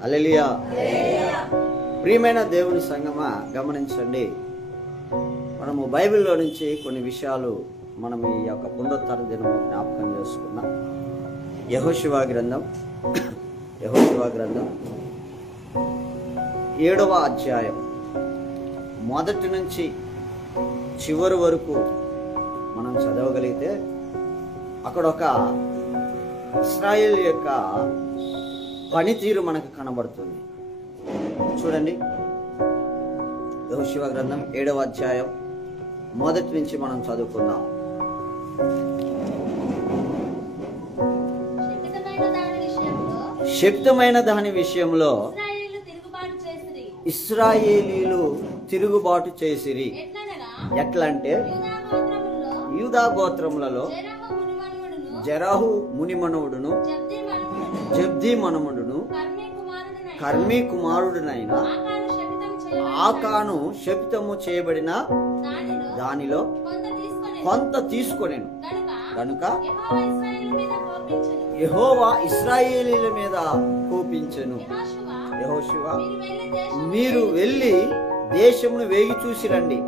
హల్లెలూయా. ప్రియమైన దేవుని సంగమా, గమనించండి. మనము బైబిల్లో నుంచి కొన్ని విషయాలు మనం ఈ యొక్క పునరుత్థాన దినము జ్ఞాపకం చేసుకున్నాం. యెహోషువ గ్రంథం 7వ అధ్యాయం మొదటి నుంచి చివరి వరకు మనం చదవగలిగితే అక్కడ ఒక ఇశ్రాయేల్ యొక్క పనితీరు మనకు కనబడుతుంది. చూడండి, యెహోషువ గ్రంథం 7వ అధ్యాయం మొదటి నుంచి మనం చదువుకుందాం. శక్తమైన దాని విషయంలో ఇశ్రాయేలీలు తిరుగుబాటు చేసిరి. ఎట్లంటే యూదా గోత్రములలో జెరహు మునిమనువుడును జబ్ది మనముడును కర్మీ కుమారుడునైన ఆకాను శపితము చేయబడిన దానిలో కొంత తీసుకొనెను కనుక యెహోవా ఇశ్రాయేలీల మీద కోపించెను. యెహోషువ, మీరు వెళ్ళి దేశమును వేగి చూసి రండి.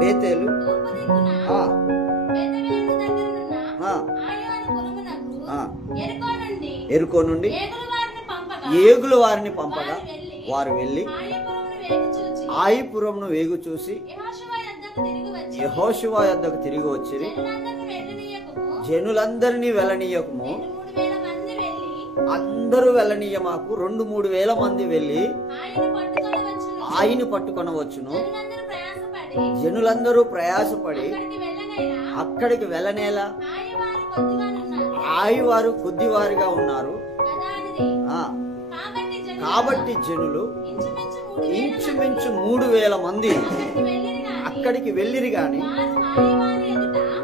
బేతేలు ఎరుకో నుండి ఏగుల వారిని పంపగా వారు వెళ్ళి ఆయిపురమును వేగు చూసి యెహోషువ యొద్దకు తిరిగి వచ్చిరి. జనులందరినీ వెళ్ళనీయకము, అందరూ వెళ్ళనీయమాకు, 2-3 వేల మంది వెళ్ళి ఆయన పట్టుకొనవచ్చును. జనులందరూ ప్రయాసపడి అక్కడికి వెళ్ళనేలా వారు కొద్దివారిగా ఉన్నారు. కాబట్టి జనులు ఇంచుమించు 3,000 మంది అక్కడికి వెళ్ళిరి గాని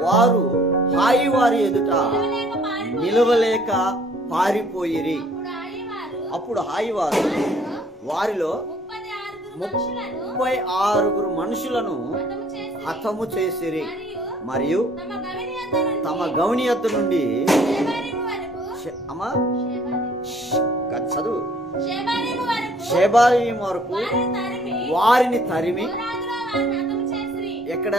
వారు హాయి వారి ఎదుట నిలవలేక పారిపోయిరి. అప్పుడు హాయి వారు వారిలో 36 మనుషులను హతము చేసిరి. మరియు తమ గౌని యొద్ద నుండి చదువు షేబారీము వరకు వారిని తరిమి ఎక్కడ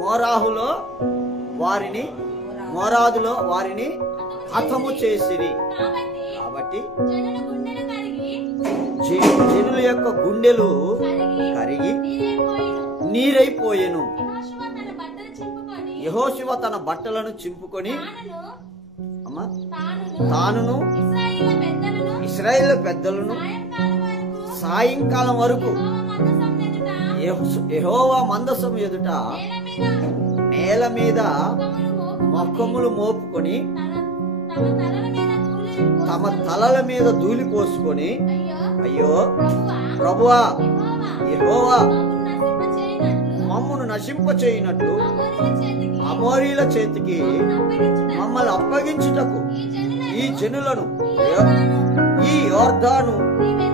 మోరాదులో వారిని హతము చేసిరి. కాబట్టి జనుల యొక్క గుండెలు కరిగి నీరైపోయెను. యెహోషువ తన బట్టలను చింపుకొని తానును ఇశ్రాయేలు పెద్దలను సాయంకాలం వరకు యెహోవా మందసం ఎదుట నేల మీద మొక్కములు మోపుకొని తమ తలల మీద ధూళి పోసుకొని, అయ్యో ప్రభువా, యెహోవా మమ్మను నశింపచేయునట్లు అమోరీల చేతికి మమ్మల్ని అప్పగించుటకు ఈ జనులను ఈ యోర్దాను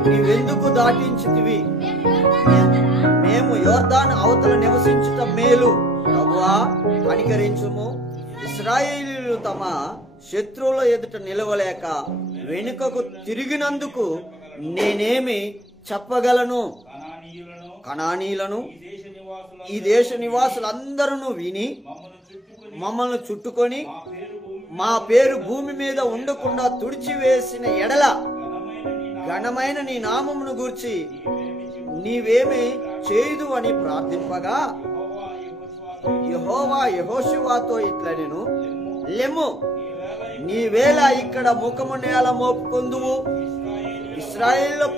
నీవెందుకు దాటించితివి? మేము యోర్దాను అవతల నివసించుట మేలు. ప్రభువా, కనికరించుము. ఇశ్రాయేలీయులు తమ శత్రువుల ఎదుట నిలవలేక వెనుకకు తిరిగినందుకు నేనేమి చెప్పగలను? కనానీయులను ఈ దేశ నివాసులందరూ విని మమ్మల్ని చుట్టుకొని మా పేరు భూమి మీద ఉండకుండా తుడిచివేసిన ఎడల ఘనమైన నీ నామమును గూర్చి నీవేమి చేయదు అని ప్రార్థింపగా యెహోవా యెహోషువతో ఇట్లనెను, లెమ్ము, నీవేళ ఇక్కడ ముఖము నేల మోపుకొందువు. ఇశ్రాయేలీలు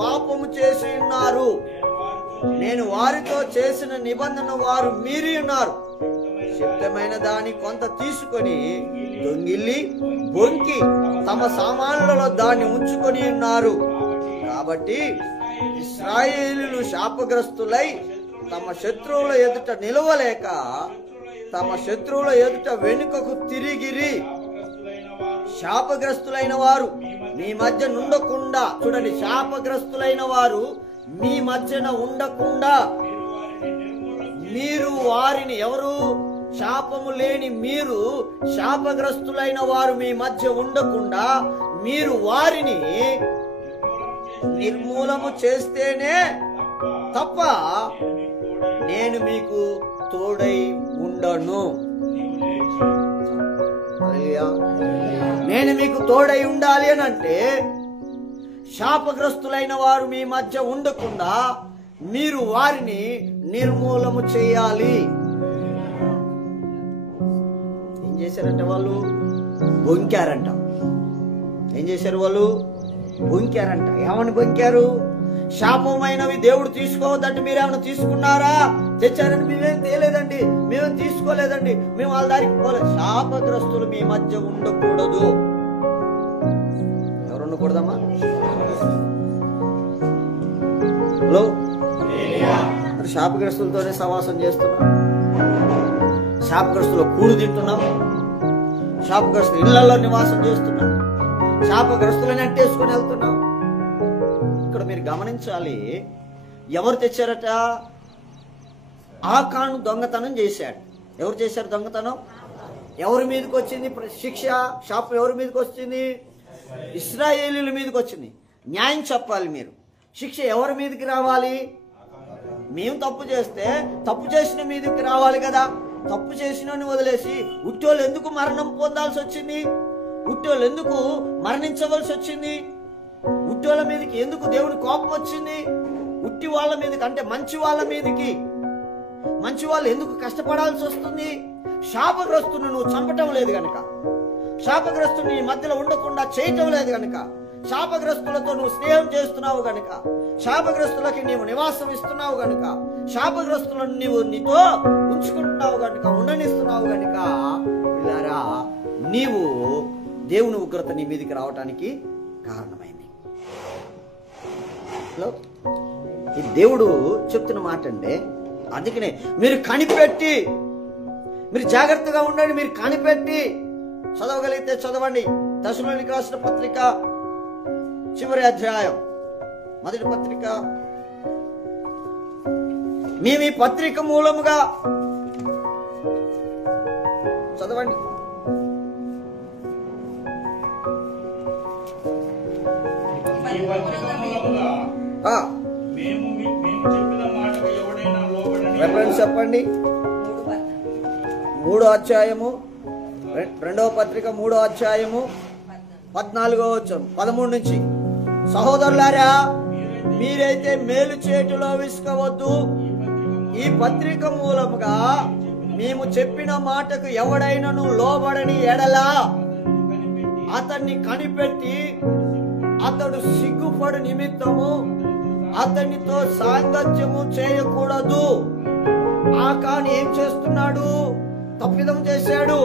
పాపము చేసి ఉన్నారు. నేను వారితో చేసిన నిబంధన వారు మీరి ఉన్నారు. శక్తమైన దాన్ని కొంత తీసుకొని దొంగిల్లి బొంకి తమ సామాన్లలో దాన్ని ఉంచుకొని ఉన్నారు. కాబట్టి ఇశ్రాయేలీలు శాపగ్రస్తులై తమ శత్రువుల ఎదుట నిలవలేక తమ శత్రువుల ఎదుట వెనుకకు తిరిగిరి. శాపగ్రస్తులైన వారు మీ మధ్య ఉండకుండా, చూడండి, శాపగ్రస్తులైన వారు మీ మధ్యన ఉండకుండా మీరు వారిని, ఎవరు? శాపము లేని మీరు శాపగ్రస్తులైన వారు మీ మధ్య ఉండకుండా మీరు వారిని నిర్మూలము చేస్తేనే తప్ప నేను మీకు తోడై ఉండను. నేను మీకు తోడై ఉండాలి అని అంటే శాపగ్రస్తులైన వారు మీ మధ్య ఉండకుండా మీరు వారిని నిర్మూలము చేయాలి. ఏం చేశారంట వాళ్ళు? బొంకారంట. ఏం చేశారు వాళ్ళు? బొంకారంట. ఏమని బొంకారు? శాపమైనవి దేవుడు తీసుకోవద్దంటే మీరేమైనా తీసుకున్నారా? తెచ్చారని మేమేం తేలేదండి, మేమేం తీసుకోలేదండి, మేము వాళ్ళ దారికి పోలేదు. శాపగ్రస్తులు మీ మధ్య ఉండకూడదు. ఎవరు ఉండకూడదమ్మా? హలో, శాపగ్రస్తులతోనే సవాసం చేస్తున్నాం, శాపగ్రస్తులు కూడు తింటున్నాం, శాపగ్రస్తులు ఇళ్లలో నివాసం చేస్తున్నాం, శాపగ్రస్తులని అంటేసుకొని వెళ్తున్నాం. ఇక్కడ మీరు గమనించాలి, ఎవరు తెచ్చారట? ఆకాను దొంగతనం చేశాడు. ఎవరు చేశారు దొంగతనం? ఎవరి మీదకి వచ్చింది శిక్ష? శాపం ఎవరి మీదకి వచ్చింది? ఇశ్రాయేలీల మీదకి వచ్చింది. న్యాయం చెప్పాలి మీరు. శిక్ష ఎవరి మీదకి రావాలి? మేము తప్పు చేస్తే తప్పు చేసిన మీదకి రావాలి కదా. తప్పు చేసినని వదిలేసి ఉట్టోళ్ళు ఎందుకు మరణం పొందాల్సి వచ్చింది? ఉట్టోళ్ళు ఎందుకు మరణించవలసి వచ్చింది? ఉట్టోళ్ళ మీదకి ఎందుకు దేవుని కోపం వచ్చింది? ఉట్టి వాళ్ళ మీదకి అంటే మంచి వాళ్ళ మీదకి, మంచి వాళ్ళు ఎందుకు కష్టపడాల్సి వస్తుంది? శాపగ్రస్తుని నువ్వు చంపటం లేదు గనక, శాపగ్రస్తుని మధ్యలో ఉండకుండా చేయటం లేదు గనక, శాపగ్రస్తులతో నువ్వు స్నేహం చేస్తున్నావు గనక, శాపగ్రస్తులకి నీవు నివాసం ఇస్తున్నావు గనక, శాపగ్రస్తులను నీవు నీతో ఉంచుకుంటున్నావు గనక, ఉండనిస్తున్నావు గనక పిల్లారా, నీవు దేవుని ఉగ్రత నీ మీదకి రావటానికి కారణమైంది. ఈ దేవుడు చెప్తున్న మాట అంటే, అందుకనే మీరు కనిపెట్టి, మీరు జాగ్రత్తగా ఉండండి. మీరు కనిపెట్టి చదవగలిగితే చదవండి. దశలోనికి రాసిన పత్రిక చివరి అధ్యాయం, మొదటి పత్రిక. మేము ఈ పత్రిక మూలముగా చదవండి. రెఫరెన్స్ చెప్పండి. 3వ అధ్యాయము, 2వ పత్రిక 3వ అధ్యాయము 14వ వచనం 13 నుంచి. సహోదరులారా, మీరైతే మేలు చేటులో విసుకవద్దు. ఈ పత్రిక మూలముగా మేము చెప్పిన మాటకు ఎవడైనను లోబడని ఎడల అతన్ని కనిపెట్టి అతడు సిగ్గుపడు నిమిత్తము అతనితో సాంగత్యము చేయకూడదు. ఆకాను ఏం చేస్తున్నాడు? తప్పిదం చేశాడు.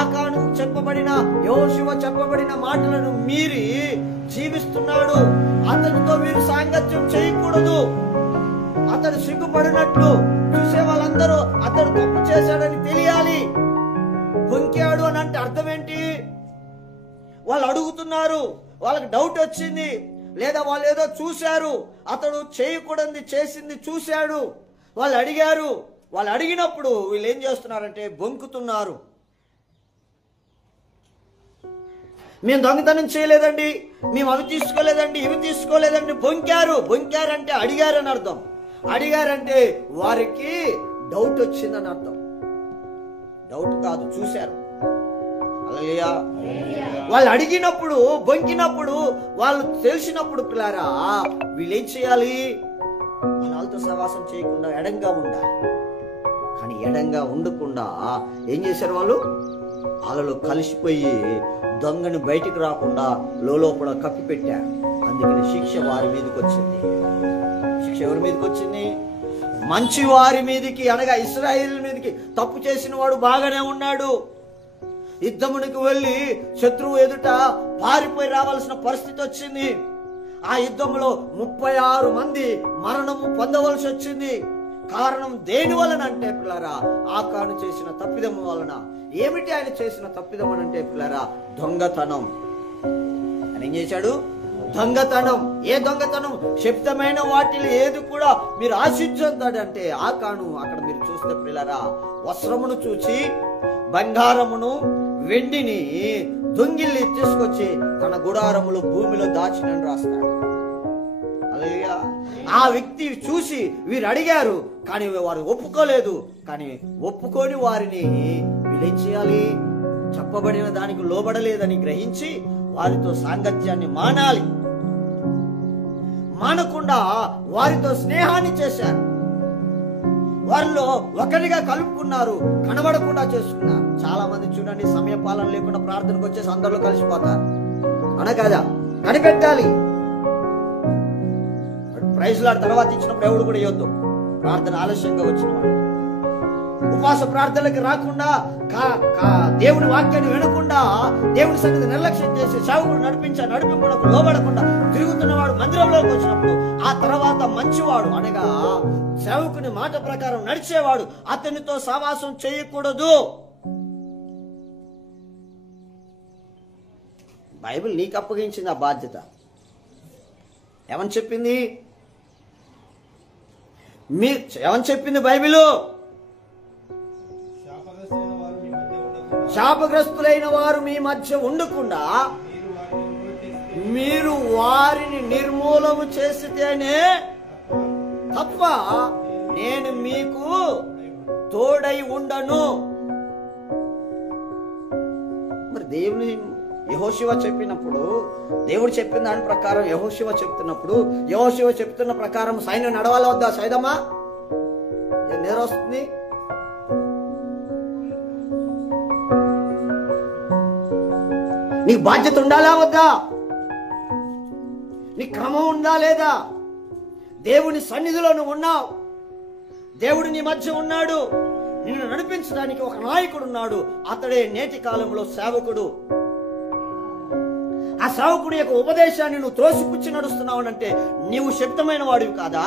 ఆకాను చెప్పబడిన, యెహోషువ చెప్పబడిన మాటలను మీరి జీవిస్తున్నాడు. అతనితో మీరు సాంగత్యం చేయకూడదు. అతడు సిగ్గుపడినట్లు చూసే వాళ్ళందరూ అతడు తప్పు చేశాడని తెలియాలి. బొంకాడు అని అంటే అర్థం ఏంటి? వాళ్ళు అడుగుతున్నారు, వాళ్ళకి డౌట్ వచ్చింది, లేదా వాళ్ళు ఏదో చూశారు, అతడు చేయకూడదు చేసింది చూశాడు, వాళ్ళు అడిగారు. వాళ్ళు అడిగినప్పుడు వీళ్ళు ఏం చేస్తున్నారంటే బొంకుతున్నారు. మేము దొంగతనం చేయలేదండి, మేము అవి తీసుకోలేదండి, ఇవి తీసుకోలేదండి. బొంకారు. బొంకారంటే అడిగారని అర్థం. అడిగారంటే వారికి డౌట్ వచ్చిందని అర్థం. డౌట్ కాదు, చూశారు. హల్లెలూయా. వాళ్ళు అడిగినప్పుడు, బొంకినప్పుడు, వాళ్ళు తెలిసినప్పుడు పిల్లారా, వీళ్ళు ఏం చేయాలి? వాళ్ళతో సహవాసం చేయకుండా ఎడంగా ఉండాలి. కానీ ఎడంగా ఉండకుండా ఏం చేశారు? వాళ్ళు వాళ్ళలో కలిసిపోయి దొంగని బయటికి రాకుండా లోపల కప్పి పెట్టారు. అందుకని శిక్ష వారి మీదకి వచ్చింది. శిక్ష ఎవరి మీదకి వచ్చింది? మంచి వారి మీదకి, అనగా ఇశ్రాయేలు మీదకి. తప్పు చేసిన వాడు బాగానే ఉన్నాడు. యుద్ధమునికి వెళ్ళి శత్రువు ఎదుట పారిపోయి రావాల్సిన పరిస్థితి వచ్చింది. ఆ యుద్ధంలో 36 మంది మరణము పొందవలసి వచ్చింది. కారణం దేని వలన అంటే పిల్లరా, ఆకాను చేసిన తప్పిదము వలన. ఏమిటి ఆయన చేసిన తప్పిదం అని అంటే పిల్లరా, దొంగతనం. ఆయన ఏం చేశాడు? దొంగతనం. ఏ దొంగతనం? శబ్దమైన వాటిలో ఏది కూడా మీరు ఆశించొద్దంటే ఆకాను అక్కడ మీరు చూస్తే పిల్లరా, వస్త్రమును చూచి బంగారమును వెండిని దొంగిల్లి తీసుకొచ్చి తన గుడారములు భూమిలో దాచినని రాస్తాడు. హల్లెలూయా. ఆ వ్యక్తి చూసి వీరు అడిగారు, కానీ వారు ఒప్పుకోలేదు. కానీ ఒప్పుకొని వారిని వీళ్ళేం చేయాలి? చెప్పబడిన దానికి లోబడలేదని గ్రహించి వారితో సాంగత్యాన్ని మానాలి. మానకుండా వారితో స్నేహాన్ని చేశారు. వారిలో ఒకరిగా కలుపుకున్నారు, కనబడకుండా చేసుకున్నారు. చాలా మంది చూడండి, సమయపాలన లేకుండా ప్రార్థనకు వచ్చేసి అందరిలో కలిసిపోతారు. అన కదా, కనిపెట్టాలి. ప్రైజ్ లాడ్ తర్వాత ఇచ్చినప్పుడు ఎవడు కూడా ఇవ్వద్దు. ప్రార్థన ఆలస్యంగా వచ్చినవాడు, ఉపవాస ప్రార్థనలకు రాకుండా, దేవుని వాక్యాన్ని వినకుండా, దేవుని సంగతి నిర్లక్ష్యం చేసి సేవకుడు నడిపింపడకు లోబడకుండా తిరుగుతున్నవాడు మందిరంలోకి వచ్చినప్పుడు, ఆ తర్వాత మంచివాడు అనగా సేవకుని మాట ప్రకారం నడిచేవాడు అతనితో సహవాసం చేయకూడదు. బైబిల్ నీకు అప్పగించింది ఆ బాధ్యత. ఏమని చెప్పింది? ఏమని చెప్పింది బైబిల్? శాపగ్రస్తులైన వారు మీ మధ్య ఉండకుండా మీరు వారిని నిర్మూలము చేసితేనే తప్ప నేను మీకు తోడై ఉండను. మరి దేవుని యెహోషువ చెప్పినప్పుడు, దేవుడు చెప్పిన దాని ప్రకారం యెహోషువ చెప్తున్నప్పుడు, యెహోషువ చెప్తున్న ప్రకారం సైన్యం నడవాలా వద్దా? సైదమ్మా, నిద్ర వస్తుంది. నీకు బాధ్యత ఉండాలా వద్దా? నీ క్రమం ఉందా లేదా? దేవుని సన్నిధిలో నువ్వు ఉన్నావు, దేవుడు నీ మధ్య ఉన్నాడు, నిన్ను నడిపించడానికి ఒక నాయకుడు ఉన్నాడు. అతడే నేటి కాలంలో సేవకుడు. ఆ సేవకుడి యొక్క ఉపదేశాన్ని నువ్వు త్రోసిపుచ్చి నడుస్తున్నావు అంటే నీవు శక్తమైన వాడివి కాదా?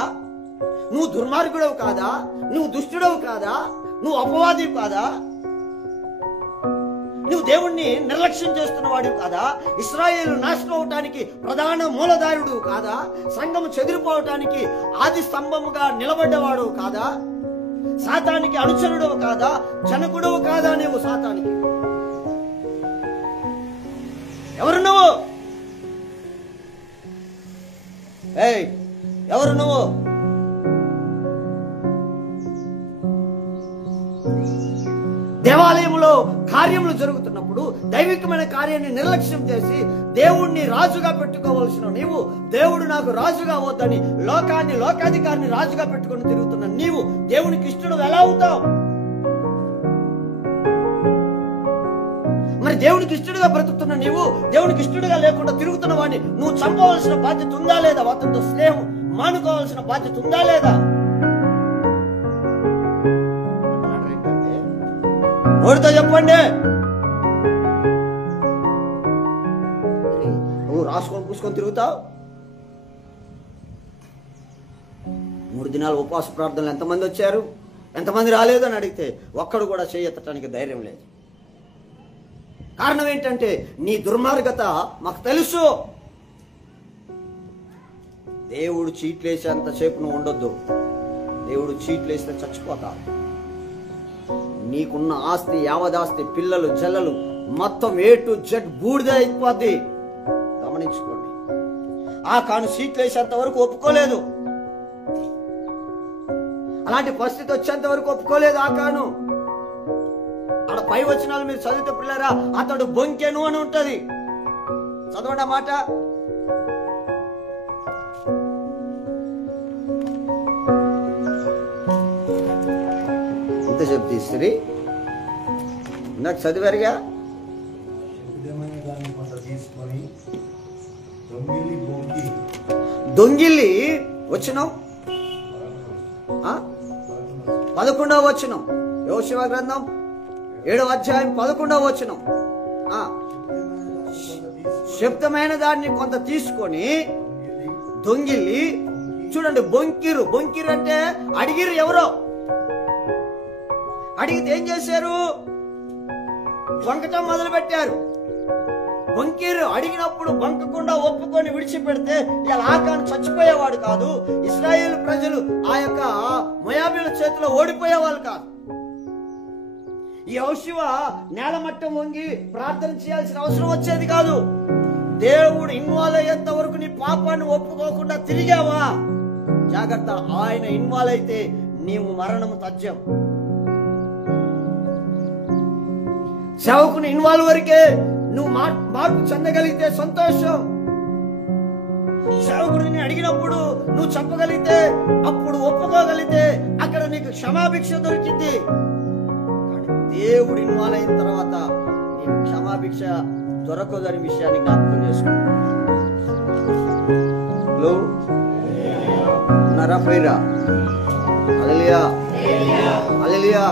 నువ్వు దుర్మార్గుడవు కాదా? నువ్వు దుష్టుడవు కాదా? నువ్వు అపవాదివి కాదా? నువ్వు దేవుణ్ణి నిర్లక్ష్యం చేస్తున్న వాడివి కాదా? ఇశ్రాయేలు నాశనం అవటానికి ప్రధాన మూలధారుడు కాదా? సంఘము చెదిరిపోవటానికి ఆది స్తంభముగా నిలబడ్డవాడు కాదా? సాతానికి అనుచరుడవు కాదా? జనకుడవు కాదా? నువ్వు సాతానికి ఎవరు? నువ్వు ఎవరు? నువ్వు దేవాలయంలో కార్యములు జరుగుతున్నప్పుడు దైవికమైన కార్యాన్ని నిర్లక్ష్యం చేసి దేవుణ్ణి రాజుగా పెట్టుకోవలసిన నీవు, దేవుడు నాకు రాజుగా వద్దని లోకాన్ని, లోకాధికారిని రాజుగా పెట్టుకుని తిరుగుతున్న నీవు దేవునికి ఇష్టడు ఎలా అవుతావు? మరి దేవునికి ఇష్టడుగా బ్రతుకుతున్న నీవు దేవునికి ఇష్టడుగా లేకుండా తిరుగుతున్న వాడిని నువ్వు చంపవలసిన బాధ్యత ఉందా లేదా? అతనితో స్నేహం మానుకోవాల్సిన బాధ్యత ఉందా లేదా? నోటితో చెప్పండి. నువ్వు రాసుకొని పూసుకొని తిరుగుతావు. 3 దినాలు ఉపవాస ప్రార్థనలు ఎంతమంది వచ్చారు? ఎంతమంది రాలేదు అని అడిగితే ఒక్కడు కూడా చేయెత్తడానికి ధైర్యం లేదు. కారణం ఏంటంటే నీ దుర్మార్గత మాకు తెలుసు. దేవుడు చీట్లేసేంతసేపు నువ్వు ఉండొద్దు. దేవుడు చీట్లేస్తే చచ్చిపోతావు. నీకున్న ఆస్తి, యావదాస్తి, పిల్లలు, జల్లలు మొత్తం A to Z బూడిద అయిపోద్ది. గమనించుకోండి. ఆ కాను సీట్లేసేంత వరకు ఒప్పుకోలేదు. అలాంటి పరిస్థితి వచ్చేంత వరకు ఒప్పుకోలేదు ఆ కాను. ఆడ పై వచనాలు మీరు చదివితే పిల్లరా, అతడు బొంకెను అని ఉంటది. చదవండి ఆ మాట. ఎంత చెప్తే స్త్రీ నాకు చదివారుగా. దొంగిల్లి వచ్చినాం 11వ వచనం, యోషువ గ్రంథం 7వ అధ్యాయం 11వ వచనం. శబ్దమైన దాన్ని కొంత తీసుకొని దొంగిల్లి, చూడండి, బొంకిరు. బొంకిరు అంటే అడిగిరు. ఎవరో అడిగితే ఏం చేశారు? వంకటం మొదలు పెట్టారు. బొంకిరు. అడిగినప్పుడు బొంకకుండా ఒప్పుకొని విడిచిపెడితే ఇలా ఆకాను చచ్చిపోయేవాడు కాదు. ఇశ్రాయేలు ప్రజలు ఆ యొక్క మోయాబీయుల చేతిలో ఓడిపోయేవాళ్ళు కాదు. యెహోషువ నేలమట్టం వంగి ప్రార్థన చేయాల్సిన అవసరం వచ్చేది కాదు. దేవుడు ఇన్వాల్వ్ అయ్యేంత వరకు నీ పాపాన్ని ఒప్పుకోకుండా తిరిగావా, జాగ్రత్త. ఆయన ఇన్వాల్వ్ అయితే నీవు మరణము తథ్యం. సేవకుని ఇన్వాల్వ్ వరకే నువ్వు మార్పు చెందగలిగితే సంతోషం. సేవకుడిని అడిగినప్పుడు నువ్వు చెప్పగలిగితే, అప్పుడు ఒప్పుకోగలిగితే అక్కడ నీకు క్షమాభిక్ష దొరికింది. దేవుడు ఇన్వాల్వ్ అయిన తర్వాత నీకు క్షమాభిక్ష దొరకదని విషయాన్ని జ్ఞాపకం చేసుకో. ఉన్నారా పోయిరా? హల్లెలూయా, హల్లెలూయా.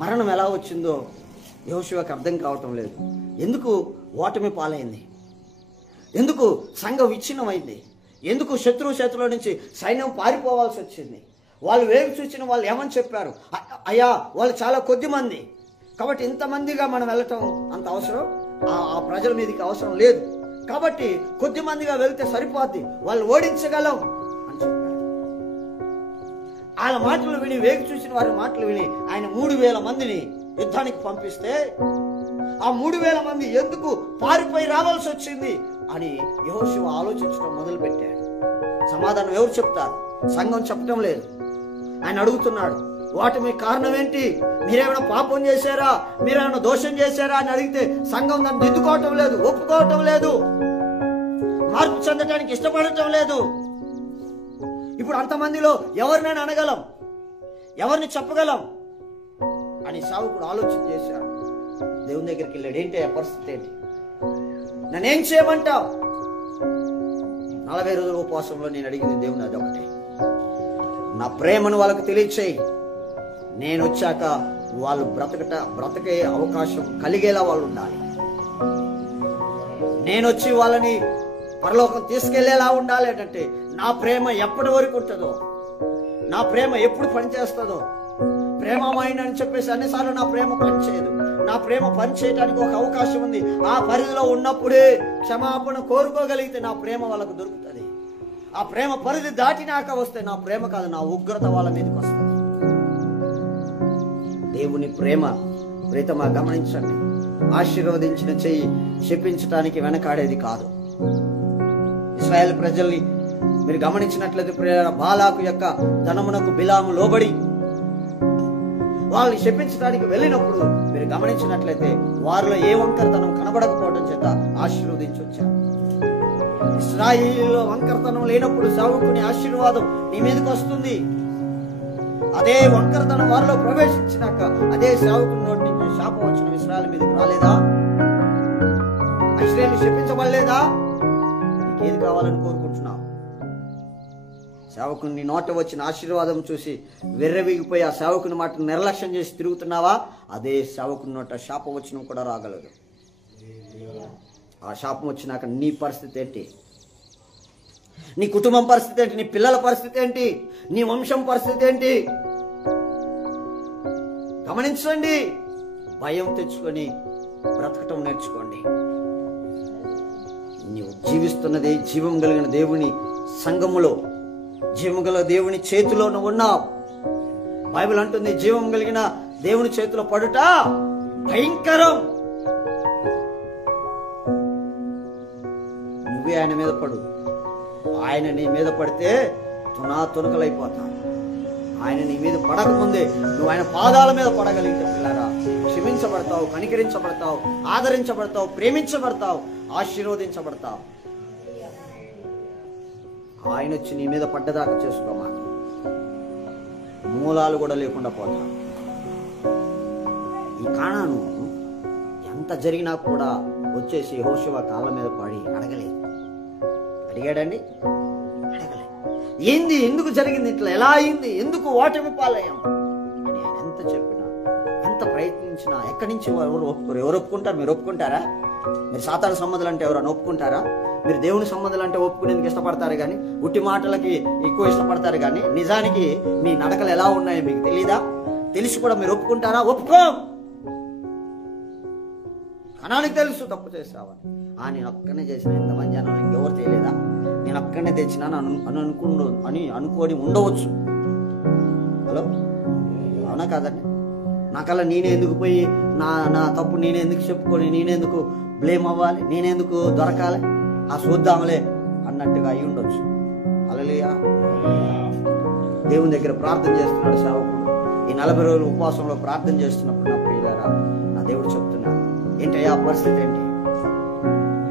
మరణం ఎలా వచ్చిందో యెహోషువకి అర్థం కావటం లేదు. ఎందుకు ఓటమి పాలైంది? ఎందుకు సంఘం విచ్ఛిన్నమైంది? ఎందుకు శత్రువు చేతిలో నుంచి సైన్యం పారిపోవాల్సి వచ్చింది? వాళ్ళు వేగు చూసిన వాళ్ళు ఏమని చెప్పారు? అయ్యా వాళ్ళు చాలా కొద్ది మంది, కాబట్టి ఇంతమందిగా మనం వెళ్ళటం అంత అవసరం ఆ ప్రజల మీదకి అవసరం లేదు, కాబట్టి కొద్ది మందిగా వెళ్తే సరిపోద్ది, వాళ్ళు ఓడించగలం అని చెప్పారు. వాళ్ళ మాటలు విని, వేగు చూసిన వారి మాటలు విని ఆయన 3000 మందిని యుద్ధానికి పంపిస్తే ఆ 3000 మంది ఎందుకు పారిపోయి రావాల్సి వచ్చింది అని యెహోషువ ఆలోచించడం మొదలు పెట్టాడు. సమాధానం ఎవరు చెప్తారు? సంఘం చెప్పడం లేదు. ఆయన అడుగుతున్నాడు, వాటి కారణం ఏంటి? మీరేమైనా పాపం చేశారా, మీరేమైనా దోషం చేశారా అని అడిగితే సంఘం దాన్ని దిద్దుకోవటం లేదు, ఒప్పుకోవటం లేదు, మార్పు చెందడానికి ఇష్టపడటం లేదు. ఇప్పుడు అంతమందిలో ఎవరినైనా అనగలం, ఎవరిని చెప్పగలం అని సేవకుడు ఆలోచన చేశాడు. దేవుని దగ్గరికి వెళ్ళాడు. ఏంటి ఆ పరిస్థితి? ఏంటి? నన్నేం చేయమంటావు? 40 రోజుల ఉపవాసంలో నేను అడిగింది దేవుని అదొకటే, నా ప్రేమను వాళ్ళకు తెలియచేయి. నేను వచ్చాక వాళ్ళు బ్రతకే అవకాశం కలిగేలా వాళ్ళు ఉండాలి. నేను వచ్చి వాళ్ళని పరలోకం తీసుకెళ్లేలా ఉండాలి. అంటే నా ప్రేమ ఎప్పటి వరకు ఉంటుందో, నా ప్రేమ ఎప్పుడు పనిచేస్తుందో. ప్రేమమైన అని చెప్పేసి అన్నిసార్లు నా ప్రేమ పనిచేయదు. నా ప్రేమ పనిచేయడానికి ఒక అవకాశం ఉంది. ఆ పరిధిలో ఉన్నప్పుడే క్షమాపణ కోరుకోగలిగితే నా ప్రేమ వాళ్ళకు దొరుకుతుంది. ఆ ప్రేమ పరిధి దాటినాక వస్తే నా ప్రేమ కాదు, నా ఉగ్రత వాళ్ళ మీదకి వస్తుంది. దేవుని ప్రేమ ప్రీతమా గమనించండి. ఆశీర్వదించిన చెయ్యి శపించటానికి వెనకాడేది కాదు. ఇశ్రాయేలు ప్రజల్ని మీరు గమనించినట్లయితే బాలాకు యొక్క ధనమునకు బిలాము లోబడి వాళ్ళని శపించడానికి వెళ్ళినప్పుడు మీరు గమనించినట్లయితే వారిలో ఏ వంకరతనం కనబడకపోవడం చేత ఆశీర్వదించి వచ్చారు. ఇశ్రాయేలులో వంకరతనం లేనప్పుడు సేవకుని ఆశీర్వాదం నీ మీదకి వస్తుంది. అదే వంకరతనం వారిలో ప్రవేశించినాక అదే సేవకుని నోటి నుంచి శాపం వచ్చిన ఇశ్రాయేలు మీదకి రాలేదా? ఇశ్రాయేలు శపించబడలేదా? నీకేది కావాలని కోరుకుంటున్నావు? సేవకుని నోట వచ్చిన ఆశీర్వాదం చూసి వెర్రవిగిపోయి ఆ సేవకుని మాట నిర్లక్ష్యం చేసి తిరుగుతున్నావా? అదే సేవకుని నోట శాపం వచ్చిన కూడా రాగలదు. ఆ శాపం వచ్చినాక నీ పరిస్థితి ఏంటి? నీ కుటుంబం పరిస్థితి ఏంటి? నీ పిల్లల పరిస్థితి ఏంటి? నీ వంశం పరిస్థితి ఏంటి? గమనించండి. భయం తెచ్చుకొని బ్రతకటం నేర్చుకోండి. నీవు జీవిస్తున్నది జీవం కలిగిన దేవుని సంఘములో, జీవం గల దేవుని చేతిలో నువ్వు ఉన్నావు. బైబిల్ అంటుంది జీవం కలిగిన దేవుని చేతిలో పడుట భయంకరం. నువ్వే ఆయన మీద పడు. ఆయన నీ మీద పడితే తునకలైపోతావు. ఆయన నీ మీద పడకముందే నువ్వు ఆయన పాదాల మీద పడగలిగితే పిల్లరా క్షమించబడతావు, కనికరించబడతావు, ఆదరించబడతావు, ప్రేమించబడతావు, ఆశీర్వదించబడతావు. ఆయన వచ్చి నీ మీద పడ్డదాకా చేసుకోమాకు. మూలాలు కూడా లేకుండా పోతావు. ఈ కానాను ఎంత జరిగినా కూడా వచ్చేసి యెహోషువ కాళ్ళ మీద పడి అడగలేదు. అడిగాడండి? అడగలేదు. ఏంది, ఎందుకు జరిగింది, ఇట్లా ఎలా అయింది, ఎందుకు ఓటమి పాలయ్యాం అని ఆయన ఎంత చెప్పినా, ఎంత ప్రయత్నించినా ఎక్కడి నుంచి ఎవరు ఒప్పుకోరు. ఎవరు ఒప్పుకుంటారు? మీరు ఒప్పుకుంటారా? మీరు సాతాను సంబంధాలు అంటే ఎవరైనా ఒప్పుకుంటారా? మీరు దేవుని సంబంధాలు అంటే ఒప్పుకునేందుకు ఇష్టపడతారు కానీ ఉట్టి మాటలకి ఎక్కువ ఇష్టపడతారు కానీ నిజానికి మీ నడకలు ఎలా ఉన్నాయో మీకు తెలీదా? తెలిసి కూడా మీరు ఒప్పుకుంటారా? ఒప్పుకో. కణానికి తెలుసు తప్పు చేసావని. నేను ఒక్కనే చేసిన, ఇంతమంది జనం ఇంకెవరు చేయలేదా, నేను ఒక్కనే తెచ్చినాను అని అనుకొని ఉండవచ్చు. హలో, అవునా కాదండి? నాకల్లా నేనే ఎందుకు పోయి నా తప్పు నేనే ఎందుకు చెప్పుకొని, నేనెందుకు బ్లేమ్ అవ్వాలి, నేనెందుకు దొరకాలి, చూద్దాంలే అన్నట్టుగా అయి ఉండొచ్చు. హల్లెలూయా. దేవుని దగ్గర ప్రార్థన చేస్తున్నాడు సేవకుడు. ఈ 40 రోజులు ఉపవాసంలో ప్రార్థన చేస్తున్నప్పుడు నా ప్రియులారా, నా దేవుడు చెప్తున్నాడు, ఏంటయ్యా పరిస్థితి ఏంటి,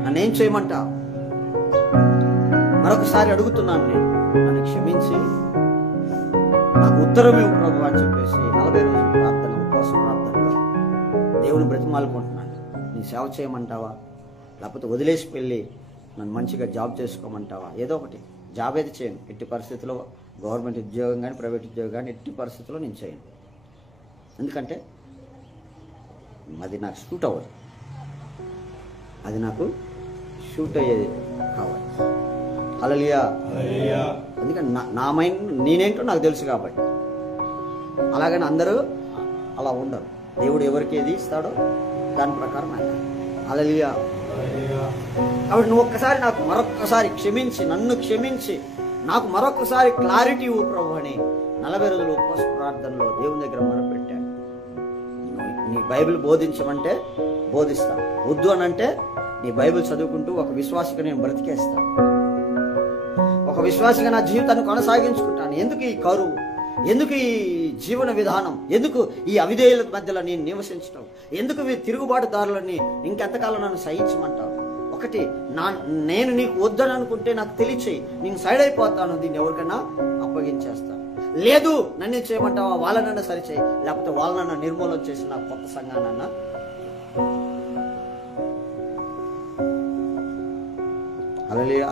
నన్నేం చేయమంటావు? మరొకసారి అడుగుతున్నాను, నేను నన్ను క్షమించి నాకు ఉత్తరం ఇవ్వు ప్రభు అని చెప్పేసి 40 రోజుల ప్రార్థన, ఉపవాస ప్రార్థనలో దేవుని బ్రతిమాలుకుంటున్నాను. నీ సేవ చేయమంటావా, లేకపోతే వదిలేసి వెళ్ళి నన్ను మంచిగా జాబ్ చేసుకోమంటావా? ఏదో ఒకటి. జాబ్ అయితే చేయను ఎట్టి పరిస్థితుల్లో, గవర్నమెంట్ ఉద్యోగం కానీ ప్రైవేట్ ఉద్యోగం కానీ ఎట్టి పరిస్థితుల్లో నేను చేయను. ఎందుకంటే అది నాకు షూట్ అవ్వదు, అది నాకు షూట్ అయ్యేది కావాలి. హల్లెలూయా. ఎందుకంటే నా మైండ్ నేనేంటో నాకు తెలుసు కాబట్టి. అలాగని అందరూ అలా ఉండరు. దేవుడు ఎవరికి ఏది ఇస్తాడో దాని ప్రకారం ఆయన. హల్లెలూయా. కాబట్టి నువ్వు ఒక్కసారి నాకు మరొక్కసారి క్షమించి, నన్ను క్షమించి నాకు మరొకసారి క్లారిటీ ఇవ్వు ప్రభు అని 40 రోజులు ఉపవాస ప్రార్థనలో దేవుని దగ్గర మొరపెట్టాడు. నీ బైబిల్ బోధించమంటే బోధిస్తా, వద్దు అని అంటే నీ బైబిల్ చదువుకుంటూ ఒక విశ్వాసిగా నేను బ్రతికేస్తా, ఒక విశ్వాసిగా నా జీవితాన్ని కొనసాగించుకుంటాను. ఎందుకు ఈ కరువు, ఎందుకు ఈ జీవన విధానం, ఎందుకు ఈ అవిధేయుల మధ్యలో నేను నివసించడం, ఎందుకు ఈ తిరుగుబాటుదారులని ఇంకెంతకాలం నన్ను సహించమంటావు? ఒకటి, నేను నీకు వద్దని అనుకుంటే నాకు తెలియచేయి, నేను సైడ్ అయిపోతాను, దీన్ని ఎవరికైనా అప్పగించేస్తాను. లేదు నన్ను చేయమంటావా, వాళ్ళనన్నా సరిచేయి, లేకపోతే వాళ్ళనన్నా నిర్మూలన చేసి నాకు కొత్త సంఘానన్నా. హల్లెలూయా.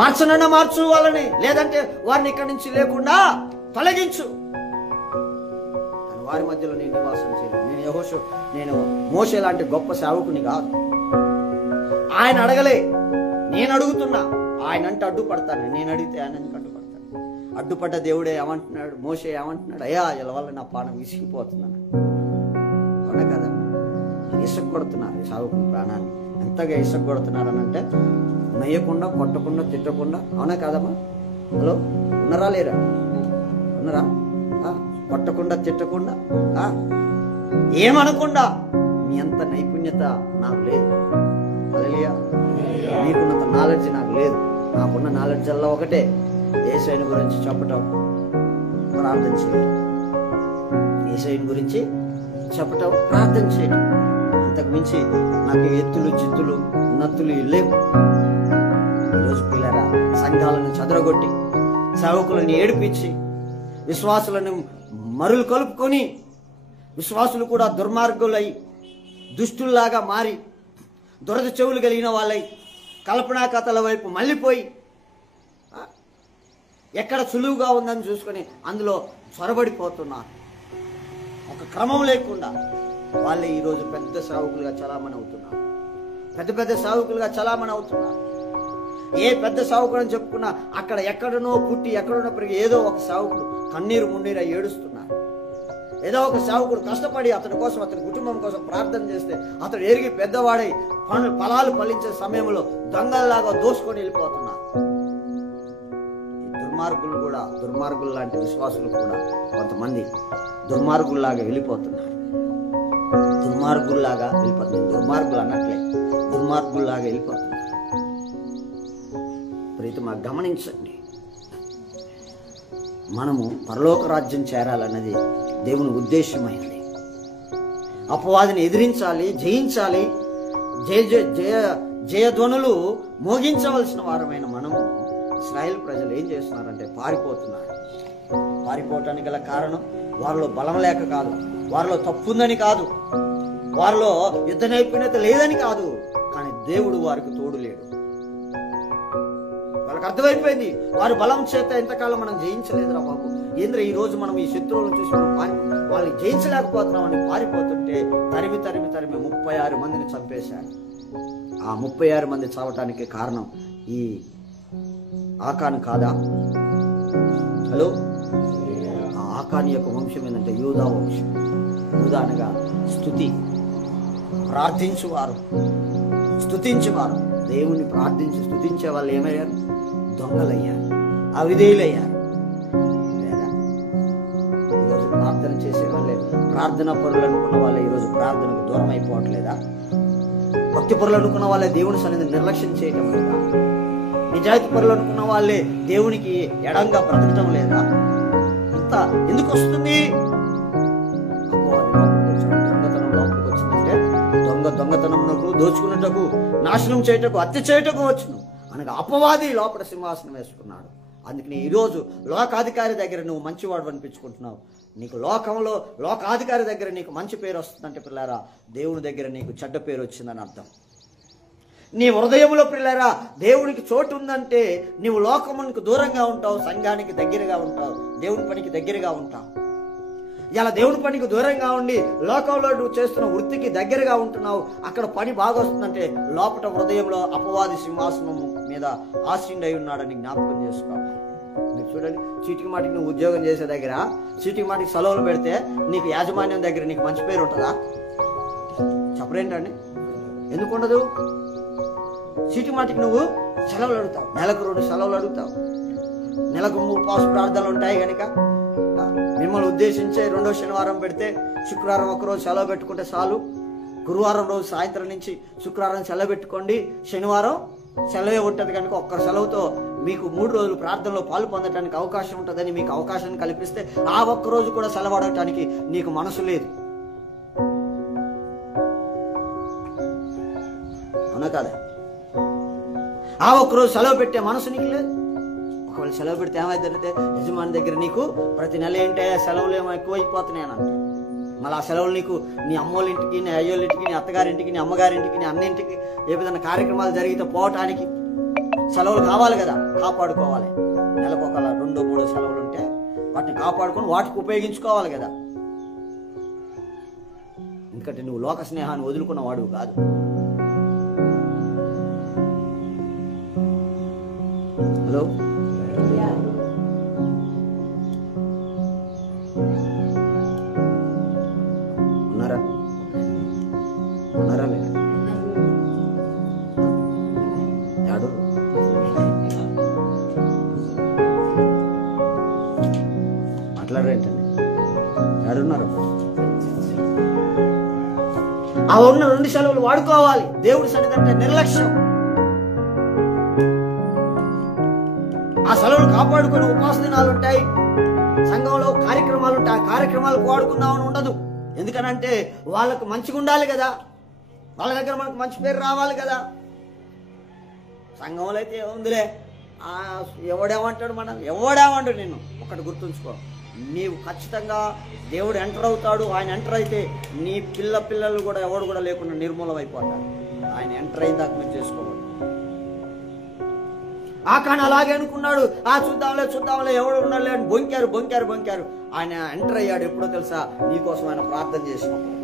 మార్చనన్నా మార్చు వాళ్ళని, లేదంటే వారిని ఇక్కడి నుంచి లేకుండా తొలగించు. కానీ వారి మధ్యలో నేను నివాసం చేయలేదు. నేను మోషే లాంటి గొప్ప సేవకుని కాదు. ఆయన అడగలే, నేను అడుగుతున్నా. ఆయన అంటే అడ్డుపడతాను, నేను అడిగితే ఆయన ఎందుకు అడ్డుపడతాను? అడ్డుపడ్డ దేవుడే ఏమంటున్నాడు, మోషే ఏమంటున్నాడు, అయ్యా ఇలా వల్ల నా ప్రాణం విసిగిపోతున్నాను. అవునా కదా? ఇసుగొడుతున్నారు సేవకుని ప్రాణాన్ని. ఎంతగా ఇసుగొడుతున్నారని అంటే నయ్యకుండా, కొట్టకుండా, తిట్టకుండా. అవునా కాదమ్మా? హలో, ఉన్నారా లేరా? ఉన్నారా? కొట్టకుండా, తిట్టకుండా, ఏమనకుండా. మీ అంత నైపుణ్యత నాకు లేదు. హల్లెలూయా. మీకున్నంత నాలెడ్జ్ నాకు లేదు. నాకున్న నాలెడ్జ్ అలా ఒకటే, యేసయ్యను గురించి చెప్పటం, ప్రార్థన చేయటం. యేసయ్యను గురించి చెప్పటం, ప్రార్థన చేయటం. అంతకు మించి నాకు ఎత్తులు, చిత్తులు, నత్తులు లేవు. ఈరోజు పిల్లరా, సంఘాలను చెదరగొట్టి, సేవకులను ఏడిపించి, విశ్వాసులను మరులు కలుపుకొని, విశ్వాసులు కూడా దుర్మార్గులై, దుష్టుల్లాగా మారి, దురద చెవులు కలిగిన వాళ్ళై, కల్పనా కథల వైపు మళ్ళీపోయి, ఎక్కడ సులువుగా ఉందని చూసుకొని అందులో చొరబడిపోతున్నారు. ఒక క్రమం లేకుండా వాళ్ళే ఈరోజు పెద్ద సేవకులుగా చలామణి అవుతున్నారు. పెద్ద పెద్ద సేవకులుగా చలామణి అవుతున్నారు. ఏ పెద్ద సేవకుడు అని చెప్పుకున్నా అక్కడ ఎక్కడనో పుట్టి, ఎక్కడనో పెరిగి ఏదో ఒక సేవకుడు కన్నీరు మున్నీరు ఏడుస్తున్నారు. ఏదో ఒక సేవకుడు కష్టపడి అతని కోసం, అతని కుటుంబం కోసం ప్రార్థన చేస్తే అతడు ఎరిగి పెద్దవాడై ఫలాలు ఫలించే సమయంలో దొంగల్లాగా దోసుకొని వెళ్ళిపోతున్నారు. దుర్మార్గులు కూడా, దుర్మార్గులు లాంటి విశ్వాసులు కూడా కొంతమంది దుర్మార్గుల్లాగా వెళ్ళిపోతున్నారు. దుర్మార్గుల్లాగా వెళ్ళిపోతున్నారు. దుర్మార్గులు అన్నట్లే దుర్మార్గుల్లాగా వెళ్ళిపోతున్నారు. ప్రీతమా, గమనించండి. మనము పరలోక రాజ్యం చేరాలన్నది దేవుని ఉద్దేశమైనది. అపవాదిని ఎదిరించాలి, జయించాలి, జయధ్వనులు మోగించవలసిన వారమైన మనము, ఇశ్రాయేల్ ప్రజలు ఏం చేస్తున్నారంటే పారిపోతున్నారు. పారిపోవటానికి గల కారణం వారిలో బలం లేక కాదు, వారిలో తప్పుందని కాదు, వారిలో యుద్ధ నైపుణ్యత లేదని కాదు, కానీ దేవుడు వారికి తోడు లేడు. వాళ్ళకి అర్థమైపోయింది, వారి బలం చేత ఎంతకాలం మనం జయించలేదురా బాబు, ఏంద్ర ఈ రోజు మనం ఈ శత్రువులను చూసి వాళ్ళని జయించలేకపోతున్నామని పారిపోతుంటే తరిమి 36 మందిని చంపేశారు. ఆ 36 మంది చావటానికి కారణం ఈ ఆకాను కాదా? హలో, ఆ ఆకాను యొక్క వంశం ఏంటంటే యూదా వంశం. యూదా అనగా స్తుతి, ప్రార్థించువారు, స్తుతించువారు. దేవుని ప్రార్థించి స్తుతించే వాళ్ళు ఏమయ్యారు? దొంగలయ్యారు, అవిధేయులయ్యారు. లేదా ఈరోజు ప్రార్థన చేసే వాళ్ళే, ప్రార్థనా పరులు అనుకున్న వాళ్ళే ఈరోజు ప్రార్థనకు దూరం అయిపోవట్లేదా? భక్తి పరులు అనుకున్న వాళ్ళే దేవుని సన్నిధిని నిర్లక్ష్యం చేయటం లేదా? నిజాయితీ పరులు అనుకున్న వాళ్ళే దేవునికి ఎడంగా బ్రతకటం లేదా? ఇంత ఎందుకు వస్తుంది? దొంగతనం లోపలికి వచ్చిందంటే దొంగతనమునకు, దోచుకున్నటకు, నాశనం చేయటకు, హత్య చేయటకు వచ్చును అనగా అపవాది లోపల సింహాసనం వేసుకున్నాడు. అందుకని ఈరోజు లోకాధికారి దగ్గర నువ్వు మంచివాడు అనిపించుకుంటున్నావు. నీకు లోకంలో లోకాధికారి దగ్గర నీకు మంచి పేరు వస్తుందంటే పిల్లారా, దేవుని దగ్గర నీకు చెడ్డ పేరు వచ్చిందని అర్థం. నీ హృదయంలో పిల్లారా దేవునికి చోటు ఉందంటే నీవు లోకమునికి దూరంగా ఉంటావు, సంఘానికి దగ్గరగా ఉంటావు, దేవుని పనికి దగ్గరగా ఉంటావు. ఇలా దేవుని పనికి దూరంగా ఉండి లోకంలో నువ్వు చేస్తున్న వృత్తికి దగ్గరగా ఉంటున్నావు, అక్కడ పని బాగా వస్తుందంటే లోపల హృదయంలో అపవాది సింహాసనం మీద ఆసీనుడై ఉన్నాడని జ్ఞాపకం చేసుకోవాలి. మీరు చూడండి, చీటికి మాటికి నువ్వు ఉద్యోగం చేసే దగ్గర చీటికి మాటికి సెలవులు పెడితే నీకు యాజమాన్యం దగ్గర నీకు మంచి పేరు ఉంటుందా? చెప్పరేంటండి, ఎందుకు ఉండదు? చీటి మాటికి నువ్వు సెలవులు అడుగుతావు, నెలకు 2 సెలవులు అడుగుతావు, నెలకు ఉపవాస ప్రార్థనలు ఉంటాయి కనుక మిమ్మల్ని ఉద్దేశించే 2వ శనివారం పెడితే శుక్రవారం ఒకరోజు సెలవు పెట్టుకుంటే చాలు, గురువారం రోజు సాయంత్రం నుంచి శుక్రవారం సెలవు పెట్టుకోండి, శనివారం సెలవే ఉంటుంది కనుక ఒక్క సెలవుతో మీకు 3 రోజులు ప్రార్థనలో పాలు పొందడానికి అవకాశం ఉంటుందని మీకు అవకాశాన్ని కల్పిస్తే ఆ ఒక్కరోజు కూడా సెలవు అడగటానికి నీకు మనసు లేదు. అవునా కాదా? ఆ ఒక్కరోజు సెలవు పెట్టే మనసు నీకు లేదు. ఒకవేళ సెలవు పెడితే ఏమైందంటే యజమాని దగ్గర నీకు ప్రతి నెల ఏంటంటే సెలవులు ఏమో ఎక్కువైపోతున్నాయి అని అంటారు. మళ్ళీ ఆ సెలవులు నీకు నీ అమ్మోళ్ళ ఇంటికి, నీ అయ్యోళ్ళ ఇంటికి, నీ అత్తగారింటికి, నీ అమ్మగారింటికి, నీ అన్నింటికి ఏ విధంగా కార్యక్రమాలు జరిగితే పోవటానికి సెలవులు కావాలి కదా, కాపాడుకోవాలి. నెలకు ఒక 2-3 సెలవులు ఉంటే వాటిని కాపాడుకొని వాటికి ఉపయోగించుకోవాలి కదా. ఎందుకంటే నువ్వు లోక స్నేహాన్ని వదులుకున్న వాడు కాదు. హలో, ఉన్నారా? ఉన్నారా? లేదు యాడు మాట్లాడరేంటండి? యాడున్నారు? ఆ ఉన్న 2 సెలవులు వాడుకోవాలి. దేవుడి సన్నిధి అంటే నిర్లక్ష్యం. ఆ సెలవులు కాపాడుకుని ఉపవాస దినాలు ఉంటాయి, సంఘంలో కార్యక్రమాలు ఉంటాయి, ఆ కార్యక్రమాలకు వాడుకుందామని ఉండదు. ఎందుకనంటే వాళ్ళకు మంచిగా ఉండాలి కదా, వాళ్ళ దగ్గర మనకు మంచి పేరు రావాలి కదా. సంఘంలో అయితే ఉందిలే, ఎవడేమంటాడు, మనం ఎవడేమంటాడు. నిన్ను ఒకటి గుర్తుంచుకో, నీవు ఖచ్చితంగా దేవుడు ఎంటర్ అవుతాడు. ఆయన ఎంటర్ అయితే నీ పిల్లలు కూడా ఎవడు కూడా లేకుండా నిర్మూలం అయిపోతాడు. ఆయన ఎంటర్ అయిన దాకా మీరు చేసుకోవాలి. ఆ కానీ అలాగే అనుకున్నాడు, చూద్దాంలే ఎవడు ఉన్నాడులే అని బొంకారు. ఆయన ఎంటర్ అయ్యాడు ఎప్పుడో తెలుసా? నీకోసం ఆయన ప్రార్థన చేసినప్పుడు.